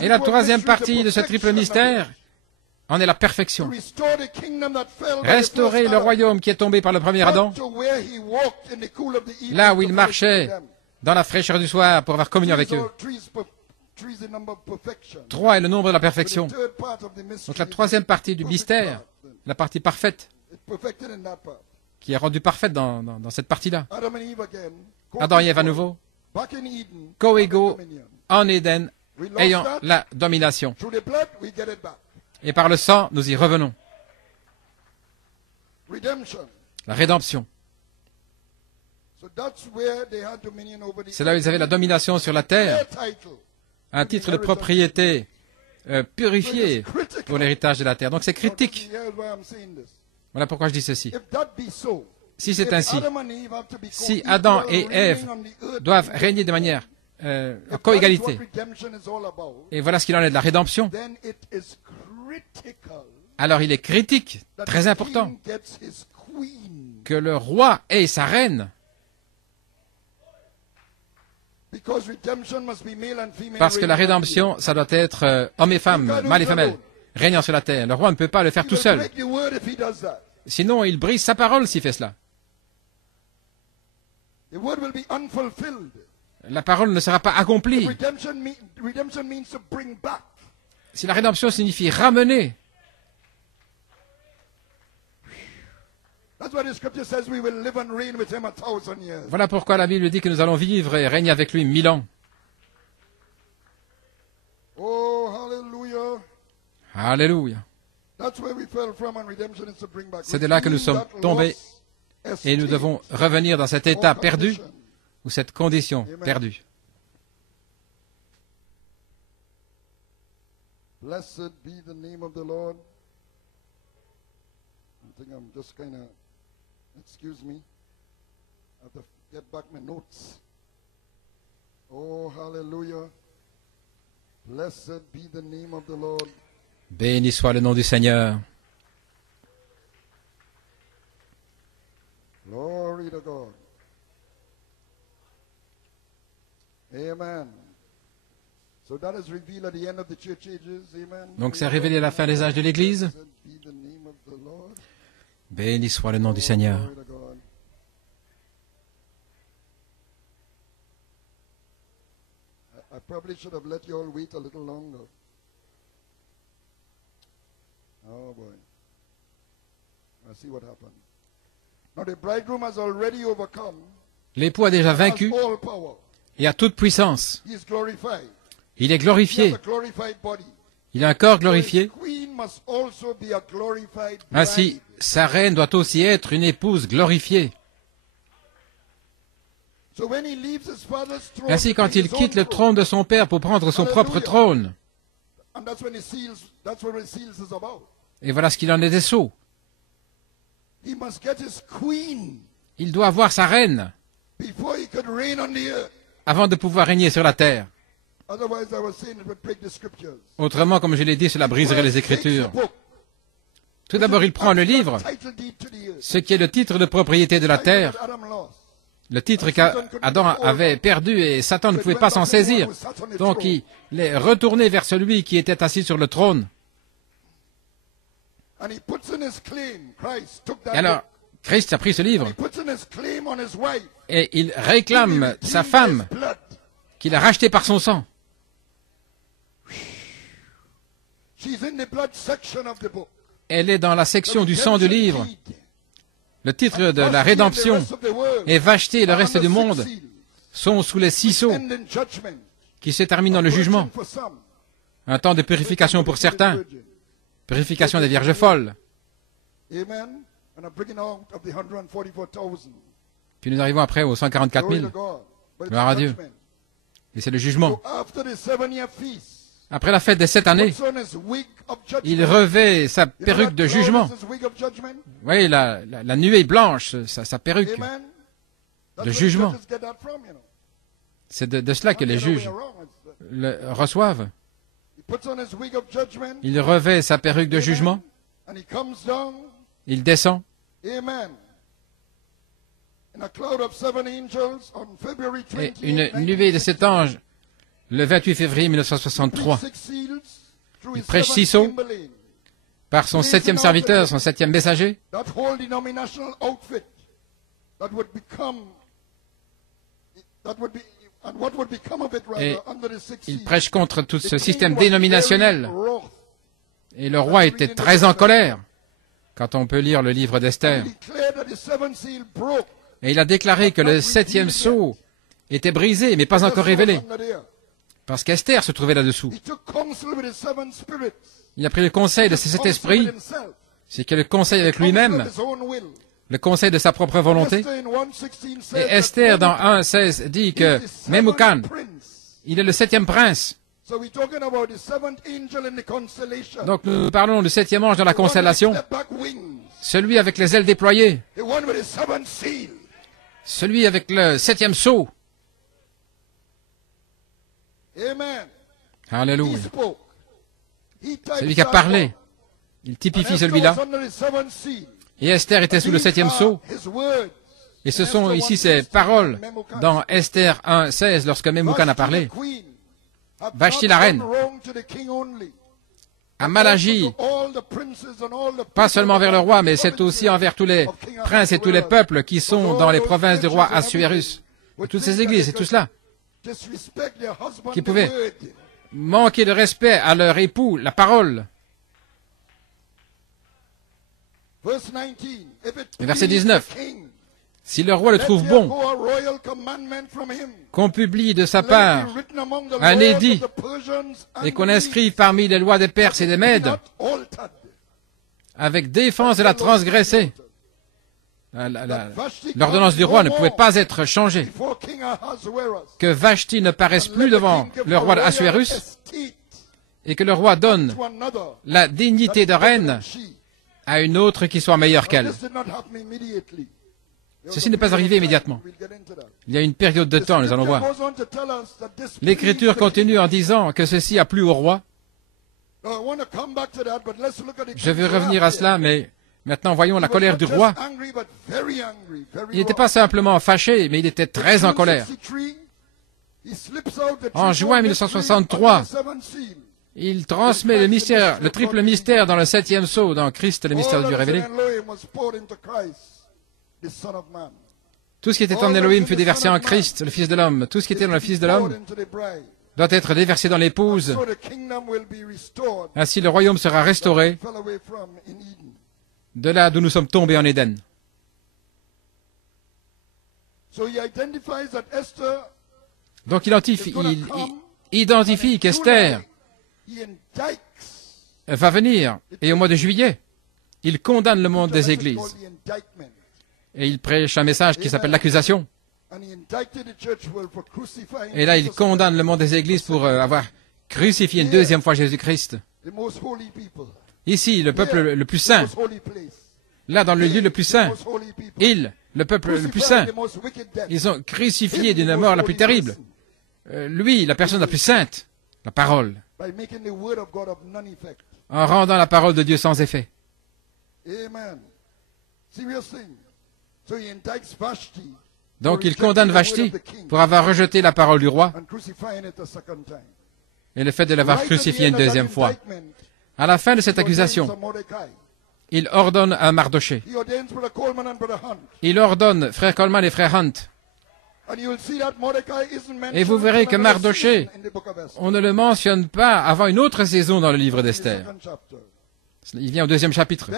Et la troisième partie de ce triple mystère en est la perfection. Restaurer le royaume qui est tombé par le premier Adam, là où il marchait dans la fraîcheur du soir pour avoir communion avec eux. 3 est le nombre de la perfection. Donc la troisième partie du mystère, la partie parfaite, qui est rendue parfaite dans cette partie-là. Adam et Ève à nouveau, co-égaux en Éden, ayant la domination. Et par le sang, nous y revenons. La rédemption. C'est là où ils avaient la domination sur la terre. Un titre de propriété purifié pour l'héritage de la terre. Donc c'est critique. Voilà pourquoi je dis ceci. Si c'est ainsi, si Adam et Ève doivent régner de manière en co-égalité, et voilà ce qu'il en est de la rédemption, alors il est critique, très important, que le roi ait sa reine. Parce que la rédemption, ça doit être homme et femme, mâle et femelle, régnant sur la terre. Le roi ne peut pas le faire tout seul. Sinon, il brise sa parole s'il fait cela. La parole ne sera pas accomplie. Si la rédemption signifie ramener, voilà pourquoi la Bible dit que nous allons vivre et régner avec lui 1000 ans. Alléluia. C'est de là que nous sommes tombés et nous devons revenir dans cet état perdu ou cette condition perdue. Blessed be the name of the Lord. I think I'm just kind of, excuse me, I have to get back my notes. Oh, hallelujah. Blessed be the name of the Lord. Béni soit le nom du Seigneur. Glory to God. Amen. So that is revealed at the end of the church ages. Amen. Donc c'est révélé à la fin des âges de l'Église. Béni soit le nom du Seigneur. I probably should have let you all wait a little longer. Oh boy. I see what happened. Now the bridegroom has already overcome. L'époux a déjà vaincu all power. et a toute puissance. He is glorified. Il est He glorifié. has a glorified body. Il a un corps So his glorifié. queen must also be a glorified Ainsi, bride. sa reine doit aussi être une épouse glorifiée. So when he leaves his father's throne, Ainsi, quand to il his own quitte le trône de son père pour prendre son propre trône, and that's when he seals, that's what his seals is about. et voilà ce qu'il en est des sceaux, He must get his queen il doit avoir sa reine before he could reign on the earth. avant de pouvoir régner sur la terre. Otherwise, I was saying it would break the scriptures. Autrement, comme je l'ai dit, cela briserait les Écritures. Tout d'abord, il prend le livre, Title deed to the earth. ce qui est le titre de propriété de la terre, That Adam lost. le titre qu'Adam avait perdu et Satan ne pouvait pas s'en saisir. Donc il est retourné vers celui qui était assis sur le trône. And he puts in his claim. Christ took Et that alors, book. Christ a pris ce livre He puts in his claim on his wife. et il He réclame redeemed sa by femme his blood. qu'il a rachetée par son sang. She's in the blood section of the book. Elle est dans la section du sang du livre. Deed. Le titre de la rédemption et Vashti et le reste du monde sont sous les 6 sceaux Ending judgment. qui se terminent dans le jugement. For some. Un temps de purification pour certains, purification des vierges folles. Amen. And I'm bringing out of the 144,000. Puis nous arrivons après aux 144 Glory 000. to God. But it's Gloire à Dieu. judgment. Et c'est le jugement. So after the 7-year feast, Après la fête des 7 années, puts on his wig of judgment. il revêt sa You know perruque that de cloud jugement. is his wig of judgment? Oui, la nuée blanche, sa perruque Amen. That's de where the jugement. judges get that from, you know. C'est de cela que les Not the other juges way around. It's, le reçoivent. he puts on his wig of judgment. Il revêt sa perruque de Amen. jugement, And he comes down. il descend, Amen. In a cloud of 7 angels on February et 20, une nuée de 7 anges, le 28 février 1963, il prêche 6 sceaux par son 7e serviteur, son 7e messager, that whole denominational outfit that would become that would be and what would become of it Et rather under the 6 il seals. prêche contre tout The ce king système was dénominationnel. very wroth. Et le roi était très en colère, quand on peut lire le livre d'Esther. He declared that the 7th seal broke. Et il a déclaré que le 7e sceau était brisé, mais pas encore révélé, Under there. parce qu'Esther se trouvait là-dessous. He took counsel with his 7 spirits. Il a pris le conseil de ces 7 esprits, c'est que le conseil avec lui-même, le conseil de sa propre volonté. Et Esther, dans 1,16, dit que Memucan, il est le 7e prince. Donc nous parlons du 7e ange dans la constellation, celui avec les ailes déployées, celui avec le 7e sceau. Alléluia. C'est lui qui a parlé. Il typifie celui-là. Et Esther était sous le 7e sceau. Et ce sont ici ces paroles dans Esther 1,16 lorsque Memucan a parlé. Vashti la reine a mal agi, pas seulement envers le roi, mais c'est aussi envers tous les princes et tous les peuples qui sont dans les provinces du roi Assuérus. Et toutes ces églises et tout cela, qui pouvaient manquer de respect à leur époux, la parole. Et verset 19. Si le roi le trouve bon, qu'on publie de sa part un édit et qu'on inscrit parmi les lois des Perses et des Mèdes, avec défense de la transgresser. L'ordonnance du roi ne pouvait pas être changée. Que Vashti ne paraisse plus devant le roi d'Assuérus et que le roi donne la dignité de reine à une autre qui soit meilleure qu'elle. Ceci n'est pas arrivé immédiatement. Il y a une période de temps, nous allons voir. L'Écriture continue en disant que ceci a plu au roi. Je vais revenir à cela, mais maintenant voyons la colère du roi. Il n'était pas simplement fâché, mais il était très en colère. En juin 1963, il transmet le mystère, le triple mystère dans le 7e sceau, dans Christ, le mystère de Dieu révélé. Tout ce qui était en Elohim fut déversé en Christ, le Fils de l'homme. Tout ce qui était dans le Fils de l'homme doit être déversé dans l'épouse. Ainsi, le royaume sera restauré de là d'où nous sommes tombés en Éden. Donc, il identifie qu'Esther va venir, et au mois de juillet, il condamne le monde des églises. Et il prêche un message qui s'appelle l'accusation. Et là, il condamne le monde des églises pour avoir crucifié une deuxième fois Jésus-Christ. Ici, le peuple le plus saint. Là, dans le lieu le plus saint. Le peuple le plus saint. Ils ont crucifié d'une mort la plus terrible. Lui, la personne la plus sainte. La parole. En rendant la parole de Dieu sans effet. Donc il condamne Vashti pour avoir rejeté la parole du roi et le fait de l'avoir crucifié une deuxième fois. À la fin de cette accusation, il ordonne à Mardoché. Il ordonne frère Coleman et frère Hunt. Et vous verrez que Mardoché, on ne le mentionne pas avant une autre saison dans le livre d'Esther. Il vient au 2e chapitre.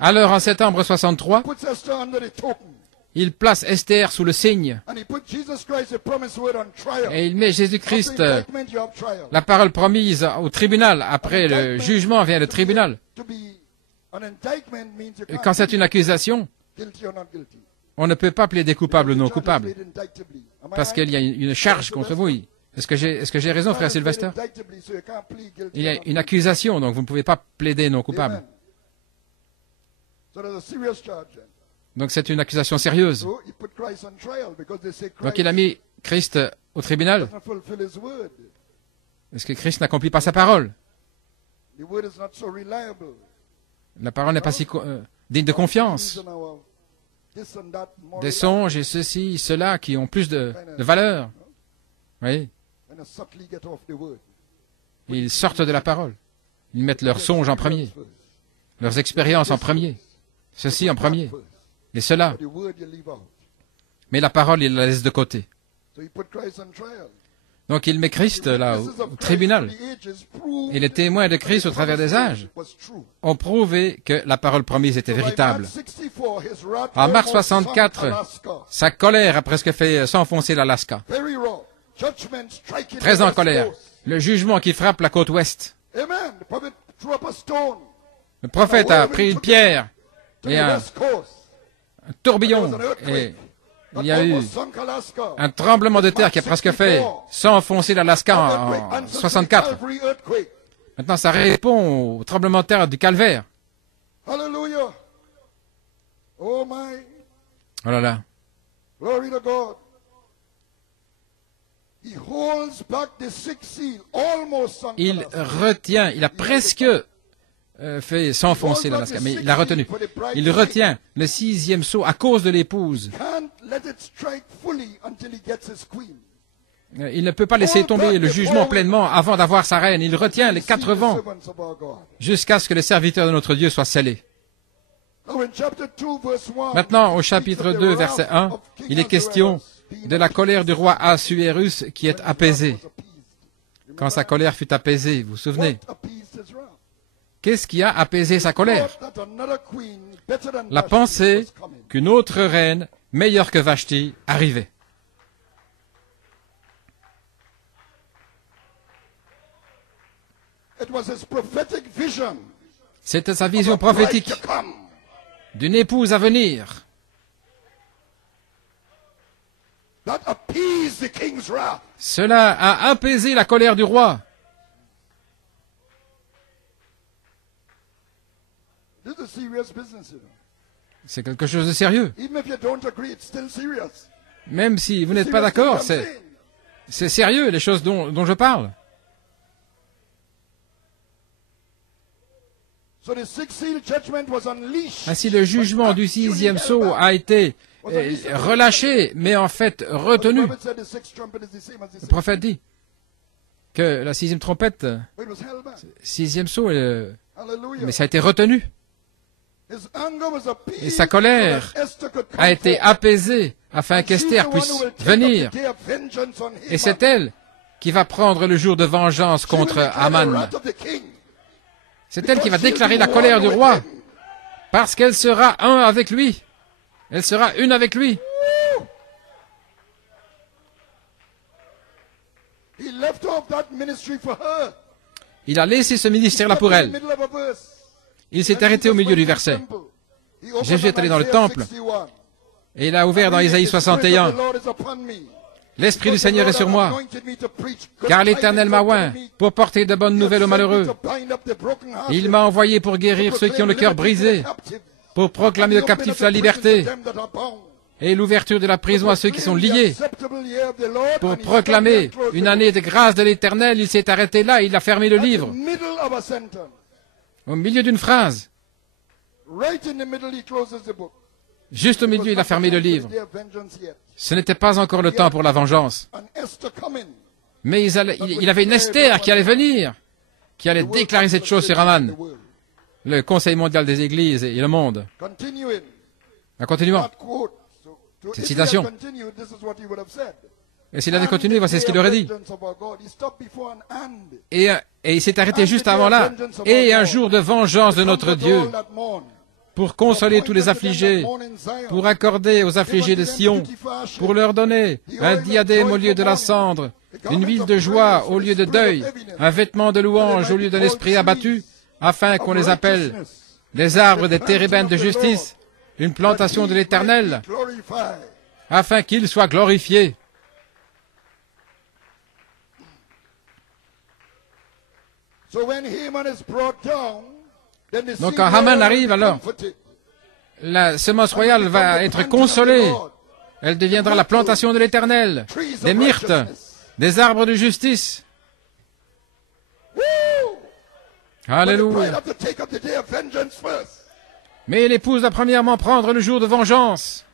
Alors, en septembre 63, il place Esther sous le signe. Et il met Jésus-Christ, la parole promise, au tribunal. Après le jugement vient le tribunal. Et quand c'est une accusation, on ne peut pas plaider coupable ou non coupable. Parce qu'il y a une charge contre vous. Est-ce que j'ai raison, frère Sylvester? Il y a une accusation, donc vous ne pouvez pas plaider non coupable. Donc c'est une accusation sérieuse. Donc il a mis Christ au tribunal. Est-ce que Christ n'accomplit pas sa parole? La parole n'est pas si digne de confiance. Des songes et ceci, cela qui ont plus de valeur. Oui. Ils sortent de la parole. Ils mettent leurs songes en premier, leurs expériences en premier, ceci en premier, et cela. Mais la parole, il la laisse de côté. Donc il met Christ là au tribunal. Et les témoins de Christ au travers des âges ont prouvé que la parole promise était véritable. En mars 64, sa colère a presque fait s'enfoncer l'Alaska. Très en colère. Le jugement qui frappe la côte ouest. Le prophète a pris une pierre et un tourbillon. Et il y a eu un tremblement de terre qui a presque fait s'enfoncer l'Alaska en 64. Maintenant, ça répond au tremblement de terre du calvaire. Oh là là. Il retient, il a presque fait s'enfoncer l'Alaska, mais il l'a retenu. Il retient le 6e sceau à cause de l'épouse. Il ne peut pas laisser tomber le jugement pleinement avant d'avoir sa reine. Il retient les 4 vents jusqu'à ce que les serviteurs de notre Dieu soient scellés. Maintenant, au chapitre 2, verset 1, il est question de la colère du roi Assuérus qui est apaisée. Quand sa colère fut apaisée, vous vous souvenez? qu'est-ce qui a apaisé sa colère? La pensée qu'une autre reine, meilleure que Vashti, arrivait. C'était sa vision prophétique d'une épouse à venir. Cela a apaisé la colère du roi. C'est quelque chose de sérieux. Même si vous n'êtes pas d'accord, c'est sérieux, les choses dont je parle. Ainsi, le jugement du 6e sceau a été relâché, mais en fait retenu. Le prophète dit que la 6e trompette, 6e sceau, mais ça a été retenu. Et sa colère a été apaisée afin qu'Esther puisse venir. Et c'est elle qui va prendre le jour de vengeance contre Haman. C'est elle qui va déclarer la colère du roi, parce qu'elle sera un avec lui. Elle sera une avec lui. Il a laissé ce ministère-là pour elle. Il s'est arrêté au milieu du verset. Jésus est allé dans le temple et il a ouvert dans Isaïe 61. L'Esprit du Seigneur est sur moi, car l'Éternel m'a oint pour porter de bonnes nouvelles aux malheureux. Il m'a envoyé pour guérir ceux qui ont le cœur brisé, pour proclamer aux captifs la liberté et l'ouverture de la prison à ceux qui sont liés, pour proclamer une année de grâce de l'Éternel. Il s'est arrêté là, il a fermé le livre. Au milieu d'une phrase. Juste au milieu, il a fermé le livre. Ce n'était pas encore le temps pour la vengeance. Mais il avait une Esther qui allait venir, qui allait déclarer cette chose sur Haman. Le Conseil mondial des églises et le monde. En continuant. Cette citation. Et s'il avait continué, voici ce qu'il aurait dit. Et il s'est arrêté juste avant là. Et un jour de vengeance de notre Dieu, pour consoler tous les affligés, pour accorder aux affligés de Sion, pour leur donner un diadème au lieu de la cendre, une huile de joie au lieu de deuil, un vêtement de louange au lieu d'un esprit abattu, afin qu'on les appelle les arbres des térébintes de justice, une plantation de l'Éternel, afin qu'ils soient glorifiés. Donc quand Haman arrive, alors, la semence royale va être consolée. Elle deviendra la plantation de l'Éternel, des myrtes, des arbres de justice. Alléluia. Mais l'épouse doit premièrement prendre le jour de vengeance.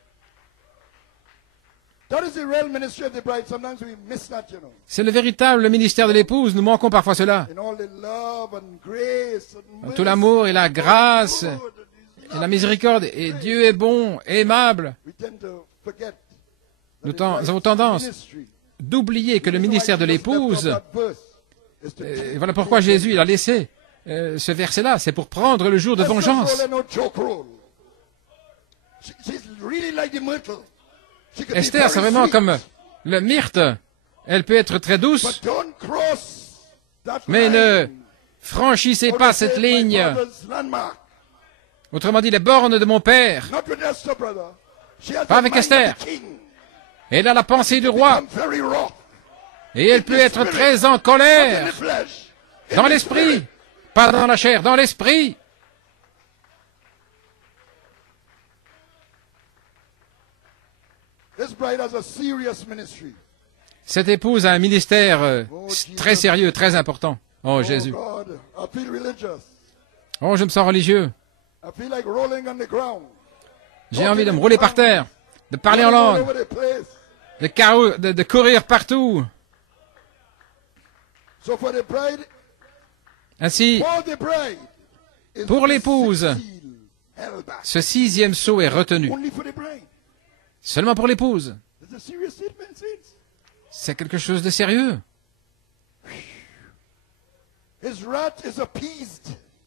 C'est le véritable ministère de l'épouse. Nous manquons parfois cela. Tout l'amour et la grâce et la miséricorde. Et Dieu est bon, aimable. Nous avons tendance d'oublier que le ministère de l'épouse, voilà pourquoi Jésus il a laissé ce verset-là, c'est pour prendre le jour de vengeance. Esther, c'est vraiment comme le myrte. Elle peut être très douce, mais ne franchissez pas cette ligne. Autrement dit, les bornes de mon père. Pas avec Esther. Elle a la pensée du roi. Et elle peut être très en colère. Dans l'esprit. Pas dans la chair, dans l'esprit. Cette épouse a un ministère très sérieux, très important. Oh Jésus. Oh, je me sens religieux. J'ai envie de me rouler par terre, de parler en langue, de courir partout. Ainsi, pour l'épouse, ce 6e sceau est retenu. Seulement pour l'épouse. C'est quelque chose de sérieux.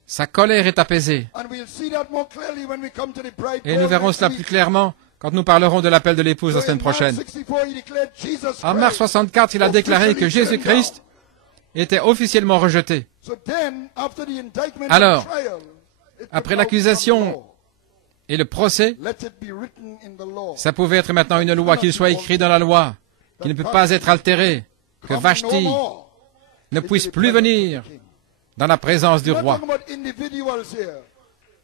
Sa colère est apaisée. Et nous verrons cela plus clairement quand nous parlerons de l'appel de l'épouse la semaine prochaine. En mars 64, il a déclaré que Jésus-Christ était officiellement rejeté. Alors, après l'accusation et le procès, ça pouvait être maintenant une loi, qu'il soit écrit dans la loi, qui ne peut pas être altéré, que Vashti ne puisse plus venir dans la présence du roi.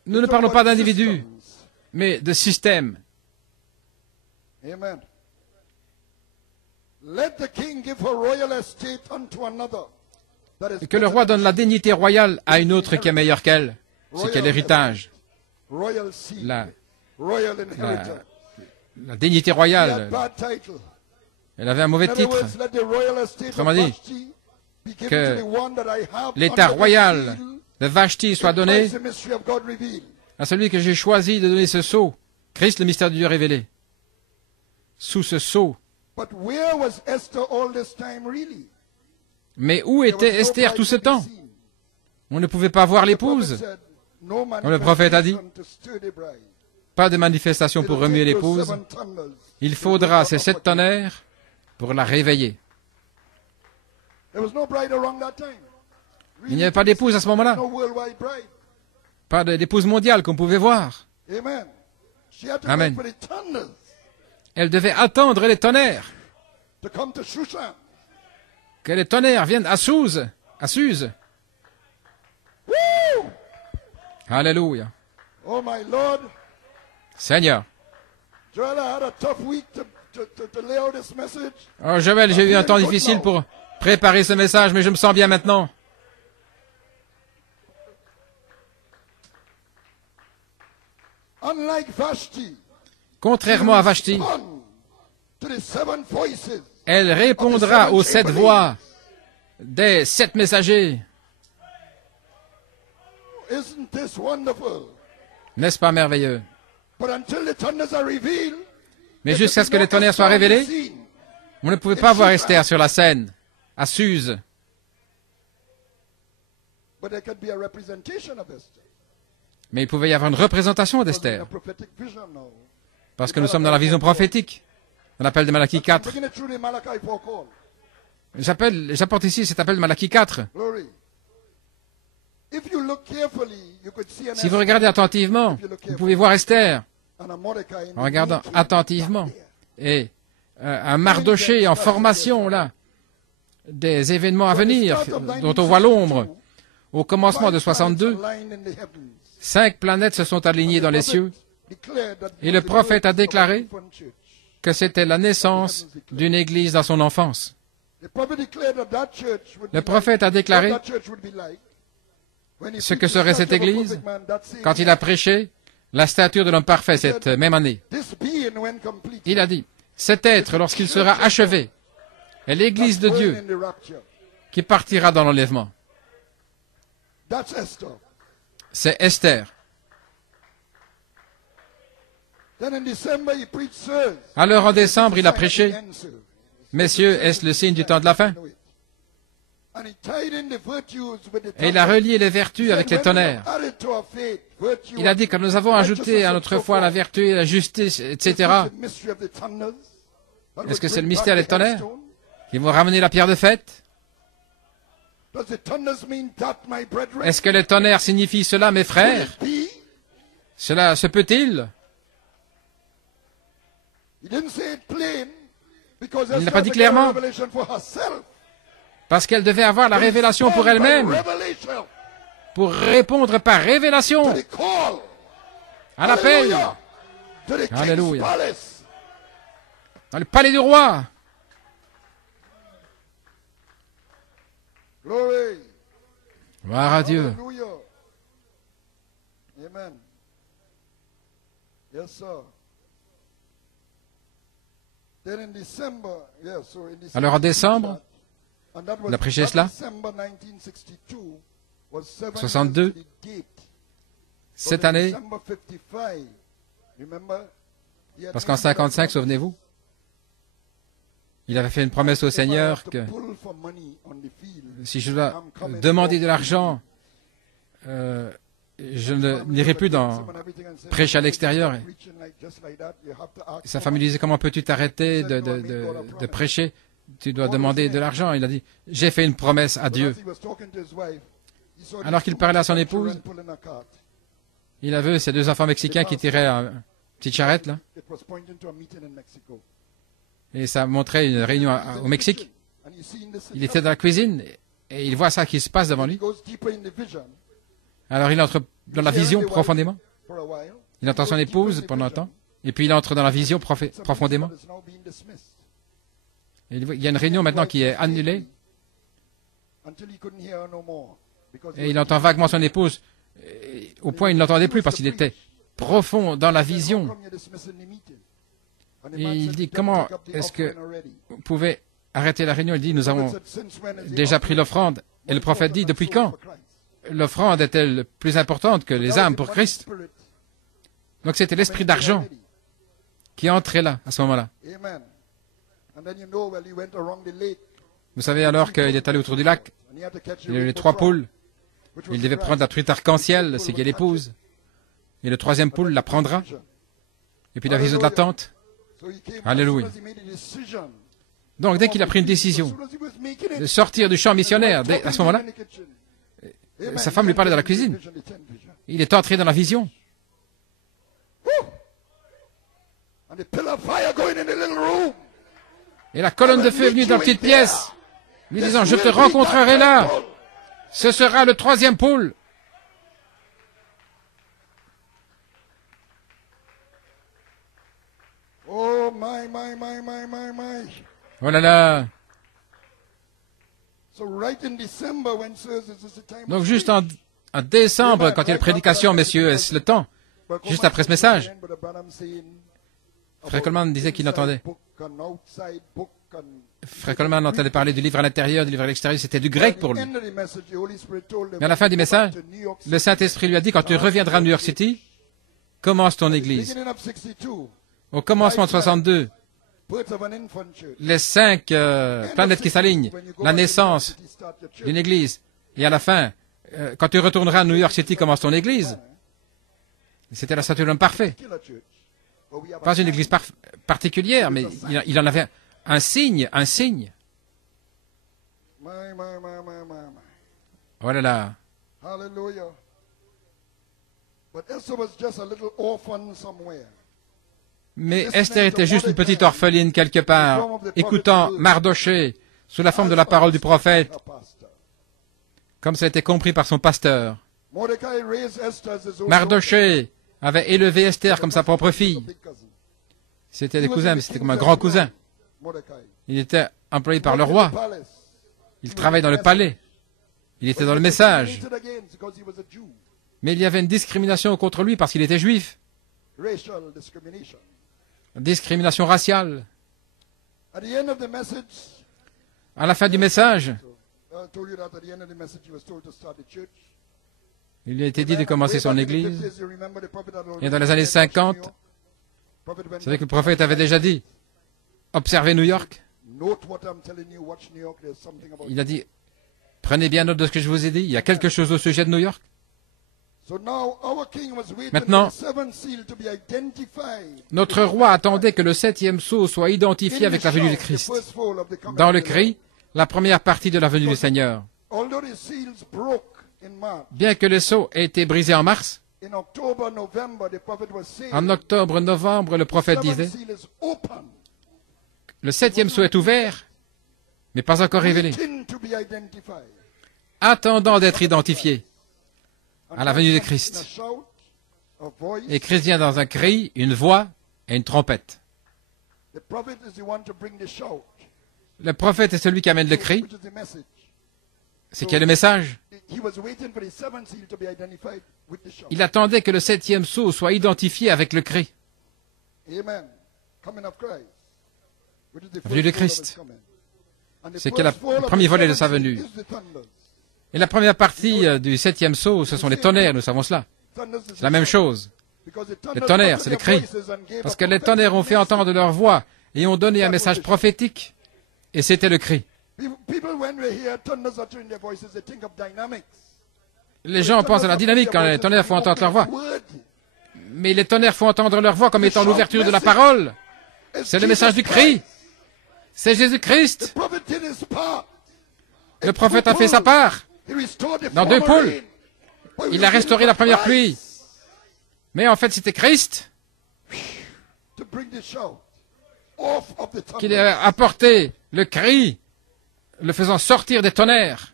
Nous ne parlons pas d'individus, mais de système. Amen. Let the king give her royal estate unto another. Que le roi donne la dignité royale à une autre qui est meilleure qu'elle. C'est quel héritage? La dignité royale. Elle avait un mauvais titre. Autrement dit, que l'état royal de Vashti soit donné à celui que j'ai choisi de donner ce sceau, Christ, le mystère de Dieu révélé. Sous ce sceau. Mais où était Esther tout ce temps? On ne pouvait pas voir l'épouse. Comme le prophète a dit, pas de manifestation pour remuer l'épouse. Il faudra ces 7 tonnerres pour la réveiller. Il n'y avait pas d'épouse à ce moment-là. Pas d'épouse mondiale qu'on pouvait voir. Amen. Elle devait attendre les tonnerres. Que les tonnerres viennent à Suse. Alléluia. Oh my Lord. Seigneur. Joel, I had a tough week to lay out this message. Oh, Joël, j'ai eu un temps difficile pour préparer ce message, mais je me sens bien maintenant. Unlike Vashti, contrairement à Vashti, elle répondra aux 7 voix des 7 messagers. N'est-ce pas merveilleux? Mais jusqu'à ce que les tonnerres soient révélés, on ne pouvait pas voir Esther sur la scène, à Suse. Mais il pouvait y avoir une représentation d'Esther. Parce que nous sommes dans la vision prophétique. On appelle de Malachie 4. J'apporte ici cet appel de Malachie 4. Si vous regardez attentivement, vous pouvez voir Esther en regardant attentivement. Et un Mardoché en formation, là, des événements à venir, dont on voit l'ombre. Au commencement de 62, 5 planètes se sont alignées dans les cieux. Et le prophète a déclaré que c'était la naissance d'une église dans son enfance. Le prophète a déclaré ce que serait cette église quand il a prêché la stature de l'homme parfait cette même année. Il a dit, cet être, lorsqu'il sera achevé, est l'église de Dieu qui partira dans l'enlèvement. C'est Esther. Alors en décembre, il a prêché, messieurs, est-ce le signe du temps de la fin? Et il a relié les vertus avec les tonnerres. Il a dit que nous avons ajouté à notre foi la vertu et la justice, etc. Est-ce que c'est le mystère des tonnerres qui vont ramener la pierre de fête? Est-ce que les tonnerres signifient cela, mes frères? Cela se peut-il? Il n'a pas dit clairement. Parce qu'elle devait avoir la révélation pour elle-même. Pour répondre par révélation à l'appel. Alléluia. Dans le palais du roi. Gloire à Dieu. Amen. Yes, sir. Alors en décembre, il a prêché cela. 62. Cette année, parce qu'en 55, souvenez-vous, il avait fait une promesse au Seigneur que si je dois demander de l'argent je n'irai plus prêcher à l'extérieur. Sa femme lui disait, comment peux-tu t'arrêter de prêcher? Tu dois demander de l'argent. Il a dit, j'ai fait une promesse à Dieu. Alors qu'il parlait à son épouse, il a vu ces deux enfants mexicains qui tiraient une petite charrette, là. Et ça montrait une réunion au Mexique. Il était dans la cuisine et il voit ça qui se passe devant lui. Alors il entre dans la vision profondément. Il entend son épouse pendant un temps. Et puis il entre dans la vision profondément. Et il y a une réunion maintenant qui est annulée. Et il entend vaguement son épouse. Au point il ne l'entendait plus parce qu'il était profond dans la vision. Et il dit, comment est-ce que vous pouvez arrêter la réunion? Il dit, nous avons déjà pris l'offrande. Et le prophète dit, depuis quand l'offrande est-elle plus importante que les âmes pour Christ? Donc c'était l'esprit d'argent qui entrait là, à ce moment-là. Vous savez alors qu'il est allé autour du lac, il y a eu les 3 poules, il devait prendre la truite arc-en-ciel, c'est qu'elle épouse, et le 3e poule la prendra, et puis la vision de la tente. Alléluia. Donc dès qu'il a pris une décision de sortir du champ missionnaire, à ce moment-là, sa femme lui parlait dans la cuisine. Il est entré dans la vision. Et la colonne de feu est venue dans la petite pièce, lui disant, je te rencontrerai là. Ce sera le 3e pôle. Oh là là. Donc juste en décembre, quand il y a la prédication, messieurs, est-ce le temps? Juste après ce message. Frère Coleman disait qu'il entendait. Frère Coleman entendait parler du livre à l'intérieur, du livre à l'extérieur, c'était du grec pour lui. Mais à la fin du message, le Saint-Esprit lui a dit, quand tu reviendras à New York City, commence ton église. Au commencement de 62, les 5 planètes qui s'alignent, la naissance d'une église, et à la fin, quand tu retourneras à New York City, commence ton église. C'était la statue de l'homme parfait. Pas une église particulière, mais il en avait un signe, un signe. Oh là là. Mais Esther était juste une petite orpheline quelque part, écoutant Mardoché sous la forme de la parole du prophète, comme ça a été compris par son pasteur. Mardoché avait élevé Esther comme sa propre fille. C'était des cousins, mais c'était comme un grand cousin. Il était employé par le roi. Il travaillait dans le palais. Il était dans le message. Mais il y avait une discrimination contre lui parce qu'il était juif. Discrimination raciale. À la fin du message, il lui a été dit de commencer son église. Et dans les années 50, vous savez que le prophète avait déjà dit, observez New York. Il a dit, prenez bien note de ce que je vous ai dit, il y a quelque chose au sujet de New York. Maintenant, notre roi attendait que le 7e sceau soit identifié avec la venue du Christ. Dans le cri, la première partie de la venue du Seigneur. Bien que le sceau ait été brisé en mars, en octobre-novembre, le prophète disait, le 7e sceau est ouvert, mais pas encore révélé, attendant d'être identifié à la venue de Christ. Et Christ vient dans un cri, une voix et une trompette. Le prophète est celui qui amène le cri. C'est qu'il y a le message. Il attendait que le 7e sceau soit identifié avec le cri. La venue de Christ. C'est qu'il y a le premier volet de sa venue. Et la première partie du 7e sceau, ce sont les tonnerres, nous savons cela. C'est la même chose. Les tonnerres, c'est les cris. Parce que les tonnerres ont fait entendre leur voix et ont donné un message prophétique. Et c'était le cri. Les gens pensent à la dynamique quand les tonnerres font entendre leur voix. Mais les tonnerres font entendre leur voix comme étant l'ouverture de la parole. C'est le message du cri. C'est Jésus-Christ. Le prophète a fait sa part. Dans 2 pôles. Il a restauré la première pluie. Mais en fait, c'était Christ qui a apporté le cri, le faisant sortir des tonnerres.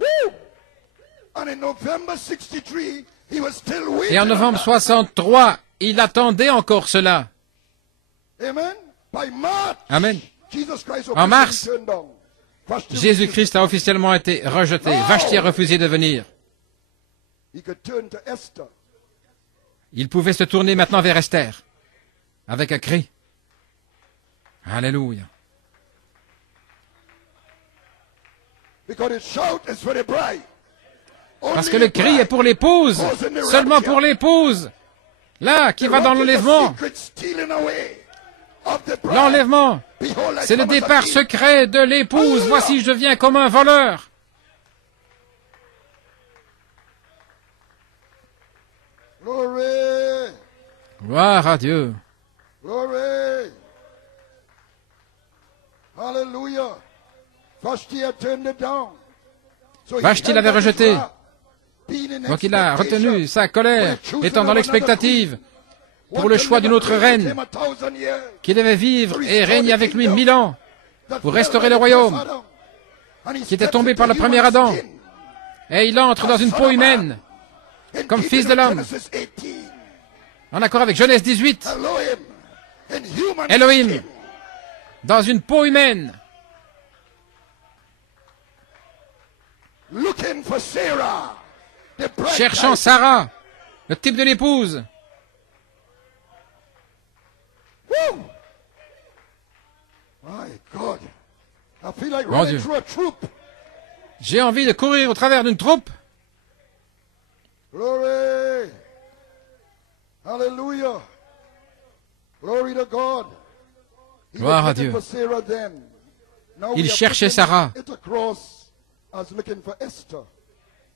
Et en novembre 63, il attendait encore cela. Amen. En mars, Jésus-Christ a officiellement été rejeté. Vashti a refusé de venir. Il pouvait se tourner maintenant vers Esther, avec un cri. Alléluia. Parce que le cri est pour l'épouse, seulement pour l'épouse. Là, qui va dans l'enlèvement. L'enlèvement, c'est le départ secret de l'épouse. Voici, je viens comme un voleur. Gloire à Dieu. Vashti l'avait rejeté. Donc il a retenu sa colère, étant dans l'expectative pour le choix d'une autre reine, qui devait vivre et régner avec lui 1000 ans, pour restaurer le royaume, qui était tombé par le premier Adam. Et il entre dans une peau humaine, comme fils de l'homme, en accord avec Genèse 18. Elohim, dans une peau humaine, cherchant Sarah, le type de l'épouse. Mon Dieu, j'ai envie de courir au travers d'une troupe. Glory. Hallelujah. Glory to God. Gloire à Dieu. Il cherchait Sarah.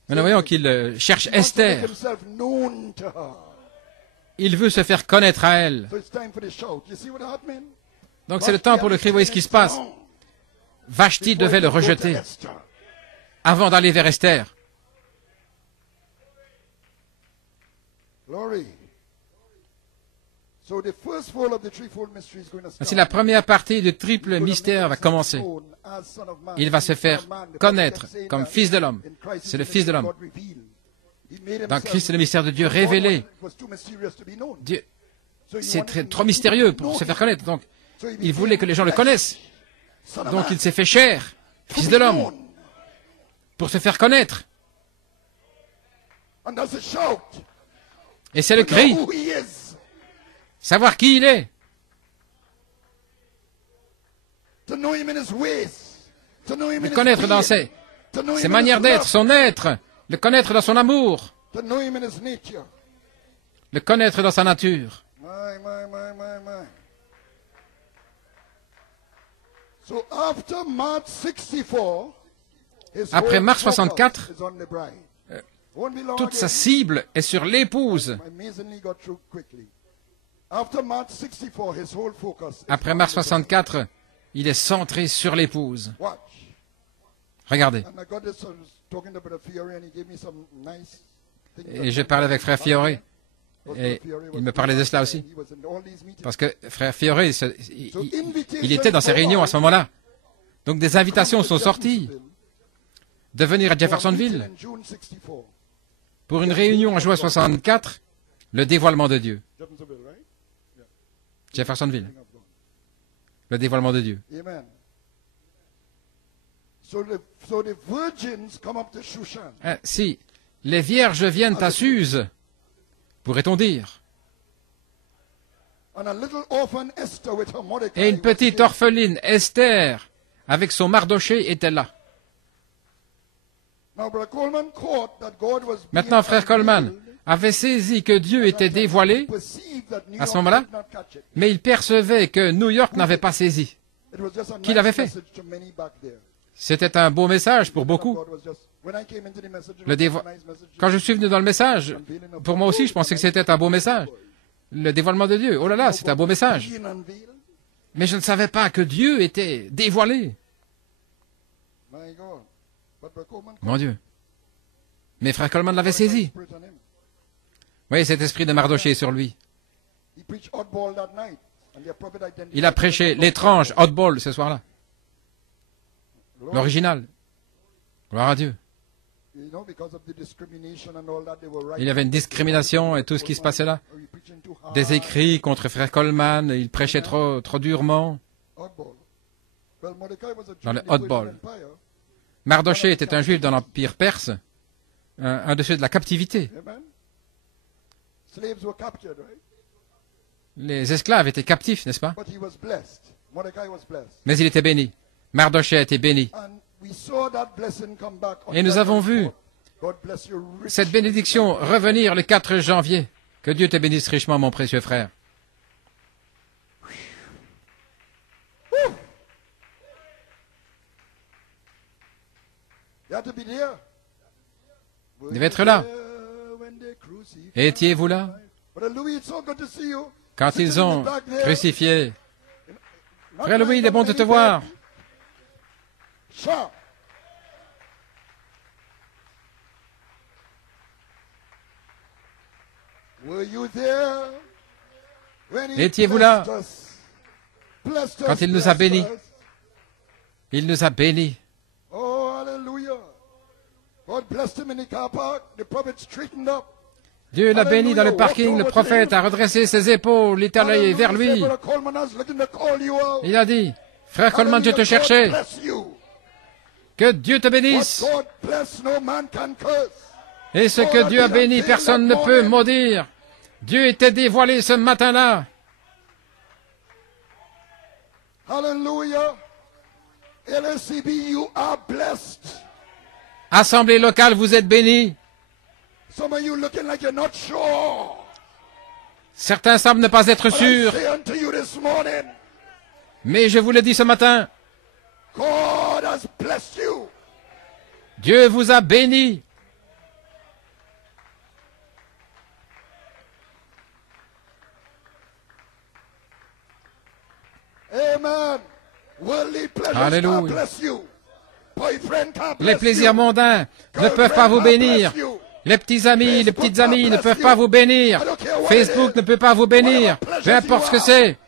Nous voyons qu'il cherche Esther. Il veut se faire connaître à elle. Donc c'est le temps pour le cri. Vous voyez ce qui se passe. Vashti devait le rejeter avant d'aller vers Esther. Ainsi, la première partie du triple mystère va commencer. Il va se faire connaître comme fils de l'homme. C'est le fils de l'homme. Dans Christ, c'est le mystère de Dieu révélé. Dieu, c'est trop mystérieux pour se faire connaître. Donc, il voulait que les gens le connaissent. Donc, il s'est fait chair, fils de l'homme, pour se faire connaître. Et c'est le cri. Savoir qui il est. Le connaître dans ses manières d'être, son être. Le connaître dans son amour. Le connaître dans sa nature. Après Mars 64, toute sa cible est sur l'épouse. Après Mars 64, il est centré sur l'épouse. Regardez. Et j'ai parlé avec frère Fiore. Et il me parlait de cela aussi. Parce que frère Fiore, il était dans ces réunions à ce moment-là. Donc des invitations sont sorties de venir à Jeffersonville pour une réunion en juin 64, le dévoilement de Dieu. Jeffersonville. Le dévoilement de Dieu. Si les vierges viennent à Suse, pourrait-on dire, et une petite orpheline, Esther, avec son Mardoché, était là. Maintenant, frère Coleman avait saisi que Dieu était dévoilé à ce moment-là, mais il percevait que New York n'avait pas saisi. Qui l'avait fait? C'était un beau message pour beaucoup, Quand je suis venu dans le message, pour moi aussi, je pensais que c'était un beau message. Le dévoilement de Dieu. Oh là là, c'est un beau message. Mais je ne savais pas que Dieu était dévoilé. Mon Dieu. Mais frère Coleman l'avait saisi. Oui, cet esprit de Mardoché est sur lui. Il a prêché l'étrange oddball ce soir-là. L'original. Gloire à Dieu. Il y avait une discrimination et tout ce qui se passait là. Des écrits contre frère Coleman, il prêchait trop durement. Dans le oddball. Mardoché était un juif dans l'Empire perse, un de ceux de la captivité. Les esclaves étaient captifs, n'est-ce pas? Mais il était béni. Mardoché a été béni. Et nous avons vu cette bénédiction revenir le 4 janvier. Que Dieu te bénisse richement, mon précieux frère. Vous devez être là. Étiez-vous là? Quand ils ont crucifié. Frère Louis, il est bon de te voir. Étiez-vous là quand il nous a bénis? Il nous a bénis. Dieu l'a béni dans le parking, le prophète a redressé ses épaules, il est allé vers lui. Il a dit, frère Coleman, je te cherchais. Que Dieu te bénisse. Et ce que Dieu a béni, personne ne peut maudire. Dieu était dévoilé ce matin-là. Hallelujah. LSCB, you are blessed. Assemblée locale, vous êtes bénis. Some of you looking like you're not sure. Certains semblent ne pas être sûrs. Mais je vous le dis ce matin. God has blessed you. Dieu vous a béni. Amen. Worldly pleasures Alléluia. can't bless you. Boyfriend can't bless Les plaisirs you. mondains ne peuvent pas vous bénir. Les petits amis, les petites amies ne peuvent pas vous bénir. Facebook ne peut pas vous bénir. Peu importe ce que c'est.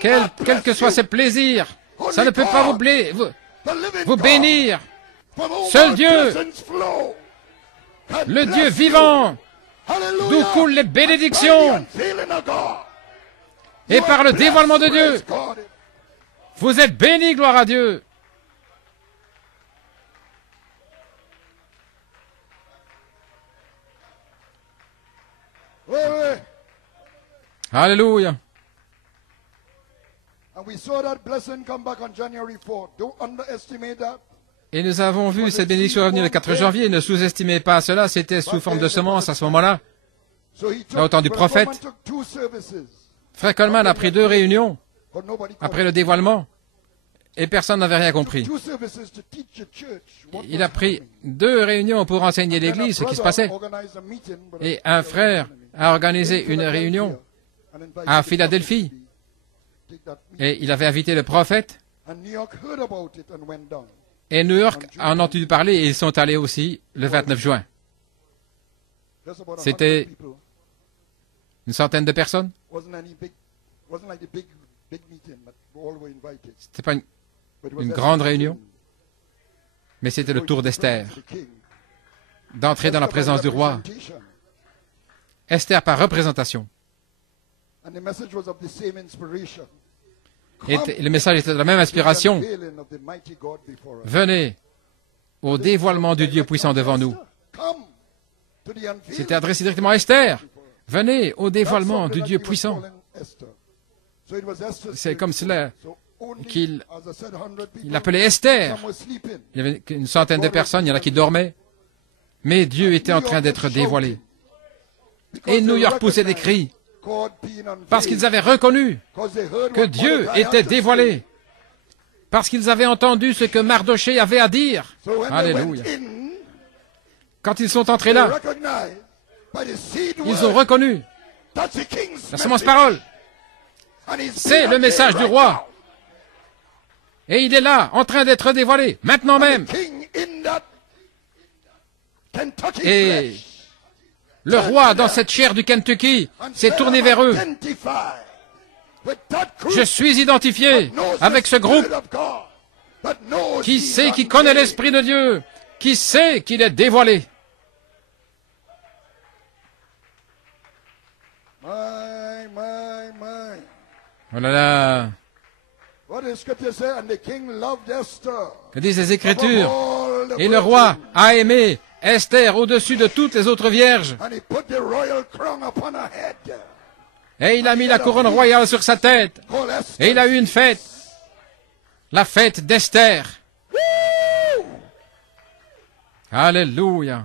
Quels que soient ses plaisirs, ça ne peut pas vous bénir. Seul Dieu, le Dieu vivant, d'où coulent les bénédictions. Et par le dévoilement de Dieu, vous êtes bénis, gloire à Dieu. Alléluia. Et nous avons vu cette bénédiction revenir le 4 janvier. Ne sous-estimez pas cela, c'était sous forme de semence à ce moment-là. Au temps du prophète, frère Coleman a pris 2 réunions après le dévoilement et personne n'avait rien compris. Il a pris 2 réunions pour enseigner l'Église ce qui se passait. Et un frère a organisé une réunion à Philadelphie. Et il avait invité le prophète. Et New York en a entendu parler et ils sont allés aussi le 29 juin. C'était une centaine de personnes. C'était pas une grande réunion, mais c'était le tour d'Esther, d'entrer dans la présence du roi. Esther par représentation. Et le message était de la même inspiration. Venez au dévoilement du Dieu puissant devant nous. C'était adressé directement à Esther. Venez au dévoilement du Dieu puissant. C'est comme cela qu'il appelait Esther. Il y avait une centaine de personnes, il y en a qui dormaient. Mais Dieu était en train d'être dévoilé. Et New York poussait des cris. Parce qu'ils avaient reconnu que Dieu était dévoilé. Parce qu'ils avaient entendu ce que Mardoché avait à dire. Alléluia. Quand ils sont entrés là, ils ont reconnu la semence parole. C'est le message du roi. Et il est là, en train d'être dévoilé, maintenant même. Et le roi, dans cette chair du Kentucky, s'est tourné vers eux. Je suis identifié avec ce groupe qui sait, qui connaît l'Esprit de Dieu, qui sait qu'il est dévoilé. Oh là là. Que disent les Écritures? Et le roi a aimé Esther au-dessus de toutes les autres vierges. Et il a mis la couronne royale sur sa tête. Et il a eu une fête. La fête d'Esther. Alléluia.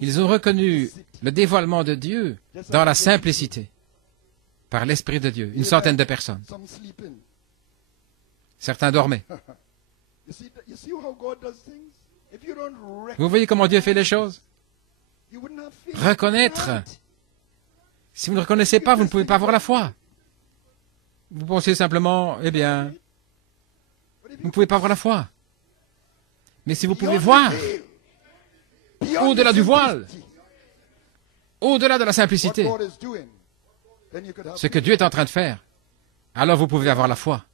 Ils ont reconnu le dévoilement de Dieu dans la simplicité, par l'Esprit de Dieu, une centaine de personnes. Certains dormaient. Vous voyez comment Dieu fait les choses? Reconnaître. Si vous ne reconnaissez pas, vous ne pouvez pas avoir la foi. Vous pensez simplement, eh bien, vous ne pouvez pas avoir la foi. Mais si vous pouvez voir, au-delà du voile, au-delà de la simplicité, ce que Dieu est en train de faire, alors vous pouvez avoir la foi.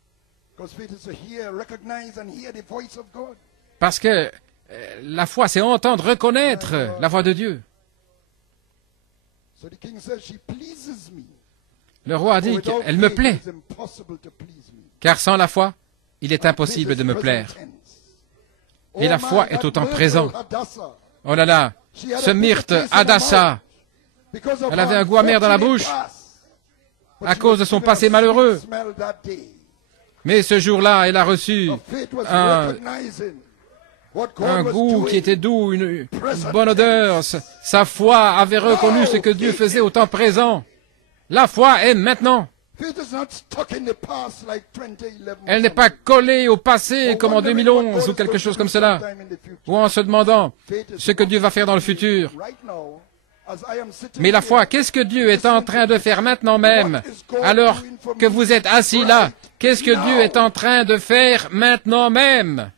Parce que la foi, c'est entendre, reconnaître la voix de Dieu. Le roi a dit qu'elle me plaît, car sans la foi, il est impossible de me plaire. Et la foi est au temps présent. Oh là là, ce myrte Hadassa, elle avait un goût amer dans la bouche à cause de son passé malheureux. Mais ce jour-là, elle a reçu un goût qui était doux, une bonne odeur. Sa foi avait reconnu ce que Dieu faisait au temps présent. La foi est maintenant. Elle n'est pas collée au passé comme en 2011 ou quelque chose comme cela, ou en se demandant ce que Dieu va faire dans le futur. Mais la foi, qu'est-ce que Dieu est en train de faire maintenant même, alors que vous êtes assis là? Qu'est-ce que Dieu est en train de faire maintenant même?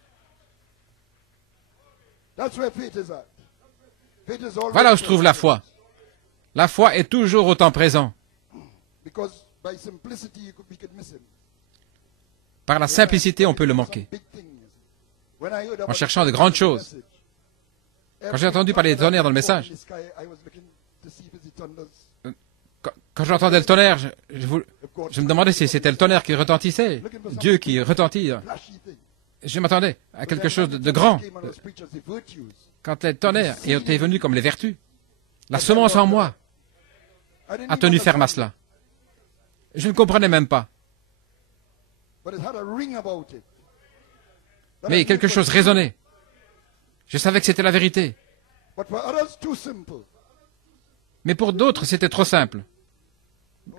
Voilà où se trouve la foi. La foi est toujours au temps présent. Par la simplicité, on peut le manquer. En cherchant de grandes choses. Quand j'ai entendu parler des tonnerres dans le message, quand j'entendais le tonnerre, je me demandais si c'était le tonnerre qui retentissait, Dieu qui retentit. Je m'attendais à quelque chose de grand. Quand les tonnerres étaient venus comme les vertus, la semence en moi a tenu ferme à cela. Je ne comprenais même pas. Mais quelque chose résonnait. Je savais que c'était la vérité. Mais pour d'autres, c'était trop simple.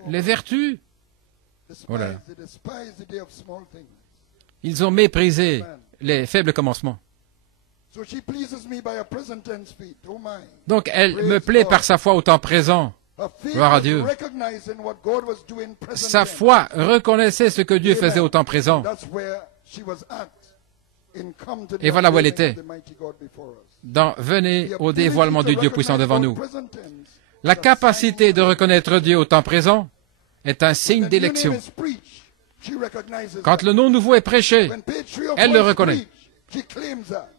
Les vertus, oh là là. Ils ont méprisé les faibles commencements. Donc elle me plaît par sa foi au temps présent. Gloire à Dieu. Sa foi reconnaissait ce que Dieu faisait au temps présent. Et voilà où elle était. Venez au dévoilement du Dieu puissant devant nous. La capacité de reconnaître Dieu au temps présent est un signe d'élection. Quand le nom nouveau est prêché, elle le reconnaît.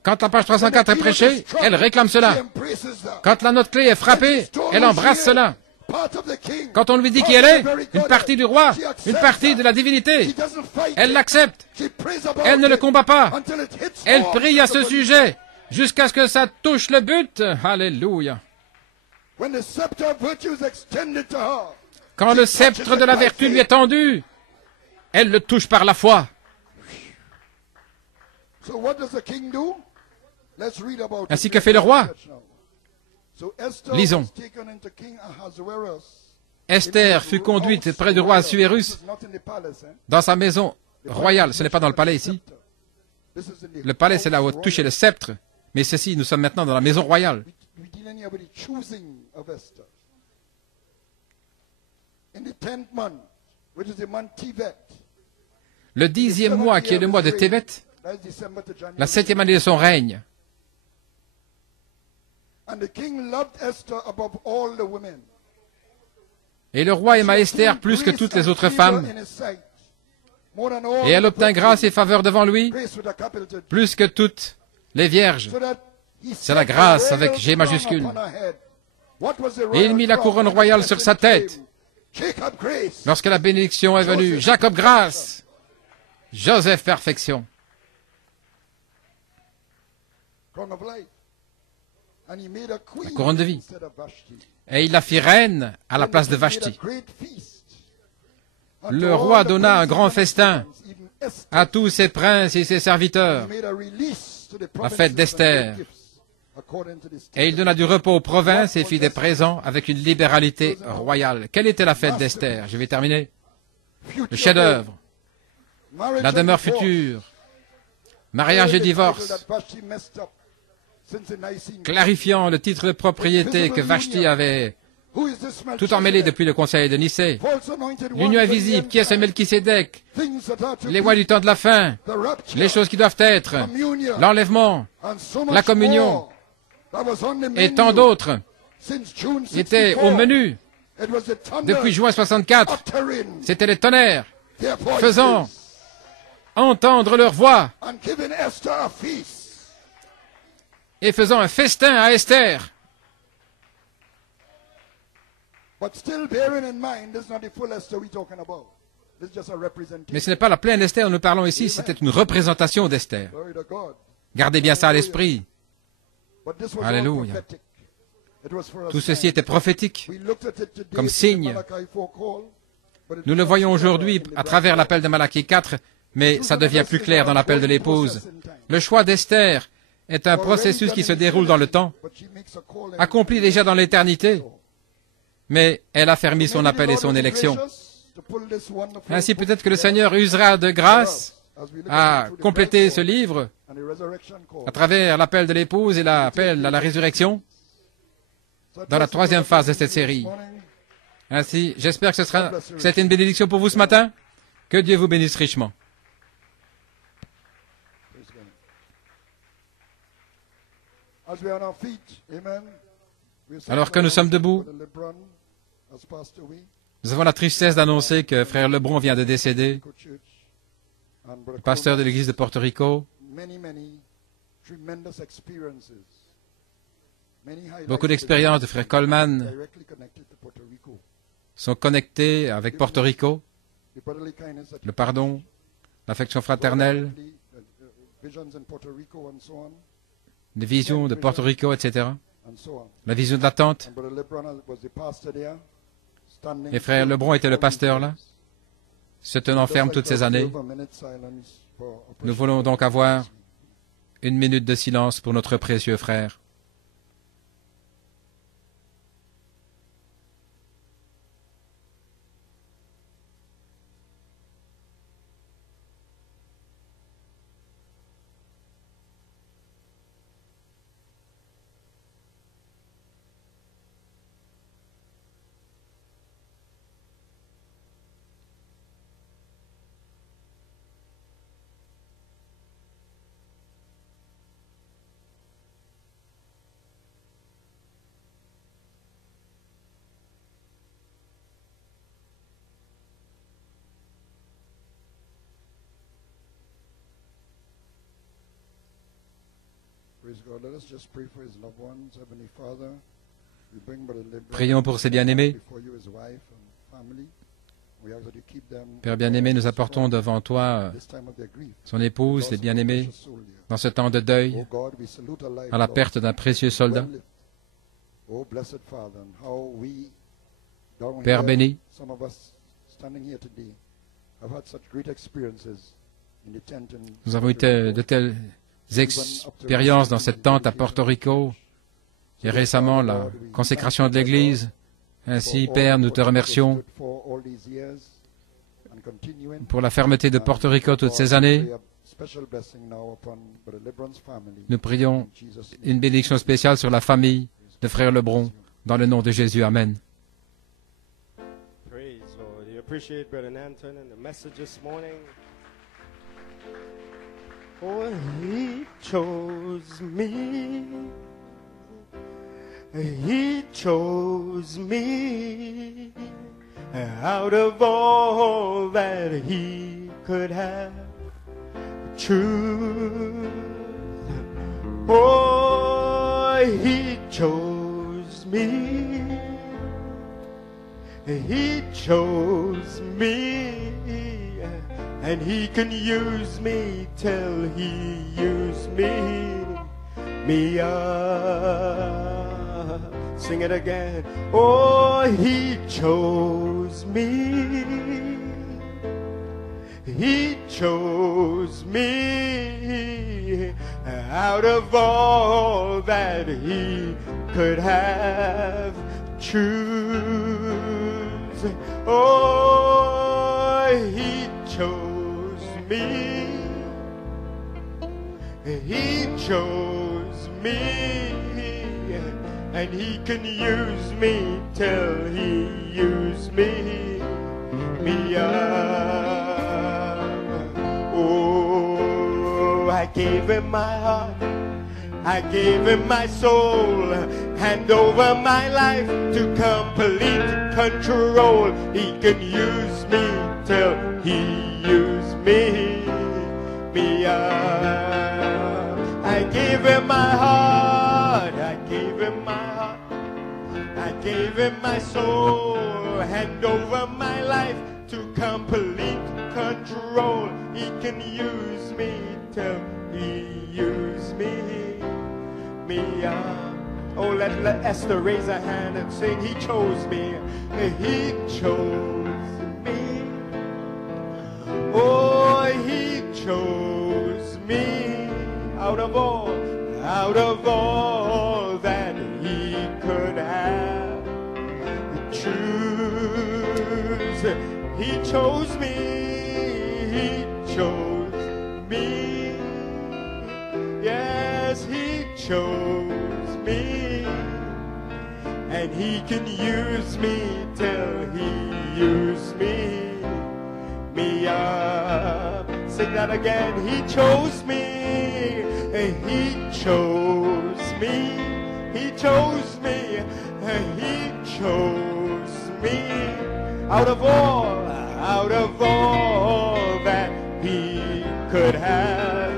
Quand la page 304 est prêchée, elle réclame cela. Quand la note clé est frappée, elle embrasse cela. Quand on lui dit qui elle est, une partie du roi, une partie de la divinité, elle l'accepte. Elle ne le combat pas. Elle prie à ce sujet jusqu'à ce que ça touche le but. Alléluia. Quand le sceptre de la vertu lui est tendu, elle le touche par la foi. Ainsi que fait le roi. Lisons. Esther fut conduite près du roi Assuérus dans sa maison royale. Ce n'est pas dans le palais ici. Le palais, c'est là où touchait le sceptre. Mais ceci, nous sommes maintenant dans la maison royale. Le 10e mois, qui est le mois de Tévet, la 7e année de son règne. Et le roi aima Esther plus que toutes les autres femmes. Et elle obtint grâce et faveur devant lui, plus que toutes les vierges. C'est la grâce avec G majuscule. Et il mit la couronne royale sur sa tête. Lorsque la bénédiction est venue, Jacob grâce, Joseph perfection. La couronne de vie. Et il la fit reine à la place de Vashti. Le roi donna un grand festin à tous ses princes et ses serviteurs, la fête d'Esther. Et il donna du repos aux provinces et fit des présents avec une libéralité royale. Quelle était la fête d'Esther? Je vais terminer. Le chef-d'œuvre, la demeure future, mariage et divorce, clarifiant le titre de propriété que Vashti avait tout emmêlé depuis le conseil de Nicée. L'union invisible, qui est ce Melchisédek, les mois du temps de la fin, les choses qui doivent être, l'enlèvement, la communion, et tant d'autres étaient au menu. Depuis juin 64, c'était les tonnerres faisant entendre leur voix et faisant un festin à Esther. Mais ce n'est pas la pleine Esther dont nous parlons ici, c'était une représentation d'Esther. Gardez bien ça à l'esprit. Alléluia. Tout ceci était prophétique, comme signe. Nous le voyons aujourd'hui à travers l'appel de Malachie 4, mais ça devient plus clair dans l'appel de l'épouse. Le choix d'Esther est un processus qui se déroule dans le temps, accompli déjà dans l'éternité, mais elle a fermé son appel et son élection. Ainsi, peut-être que le Seigneur usera de grâce à compléter ce livre à travers l'appel de l'épouse et l'appel à la résurrection dans la 3e phase de cette série. Ainsi, j'espère que c'était une bénédiction pour vous ce matin. Que Dieu vous bénisse richement. Alors que nous sommes debout, nous avons la tristesse d'annoncer que frère Lebron vient de décéder, le pasteur de l'église de Porto Rico. Beaucoup d'expériences de frère Coleman sont connectées avec Porto Rico, le pardon, l'affection fraternelle, les visions de Porto Rico, etc., la vision de l'attente. Et frère Lebron était le pasteur là, se tenant ferme toutes ces années. Nous voulons donc avoir 1 minute de silence pour notre précieux frère. Prions pour ses bien-aimés. Père bien-aimé, nous apportons devant toi son épouse, les bien-aimés, dans ce temps de deuil, à la perte d'un précieux soldat. Père béni, nous avons eu de telles expériences dans cette tente à Porto Rico, et récemment la consécration de l'Église, Ainsi, Père, nous te remercions pour la fermeté de Porto Rico toutes ces années. Nous prions une bénédiction spéciale sur la famille de Frère Lebron, dans le nom de Jésus. Amen. Oh, he chose me. He chose me out of all that he could have choose. Oh, he chose me. He chose me. And he can use me till he used me up. Sing it again. Oh, he chose me. He chose me out of all that he could have choose. Oh, he chose me. He chose me, and he can use me till he used me up. Oh, I gave him my heart, I gave him my soul, hand over my life to complete control. He can use me till he used me up. I gave him my heart, I gave him my heart, I gave him my soul, hand over my life to complete control. He can use me till he used me up. Oh, let Esther raise her hand and sing, he chose me, he chose me. Oh, he chose me out of all that he could have choose. He chose me, he chose me. Yes, he chose me, and he can use me till he used me up. Sing that again. He chose me, he chose me, he chose me, he chose me out of all that he could have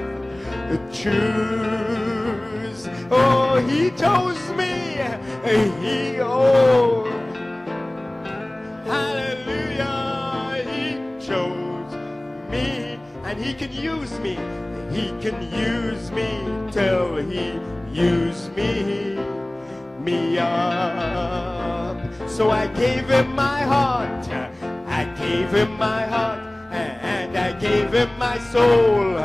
choose. Oh, he chose me, hallelujah, he chose me, and he can use me. He can use me till he used me up. So I gave him my heart, I gave him my heart, and I gave him my soul,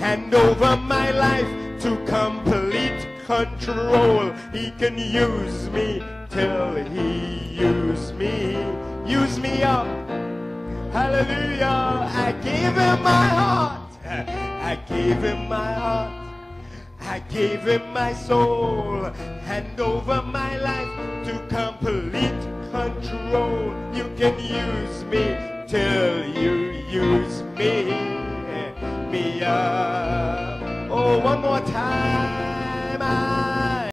hand over my life to complete control. He can use me till he used me up. Hallelujah. I gave him my heart, I gave him my heart, I gave him my soul, hand over my life to complete control. You can use me till you use me up. Oh, one more time.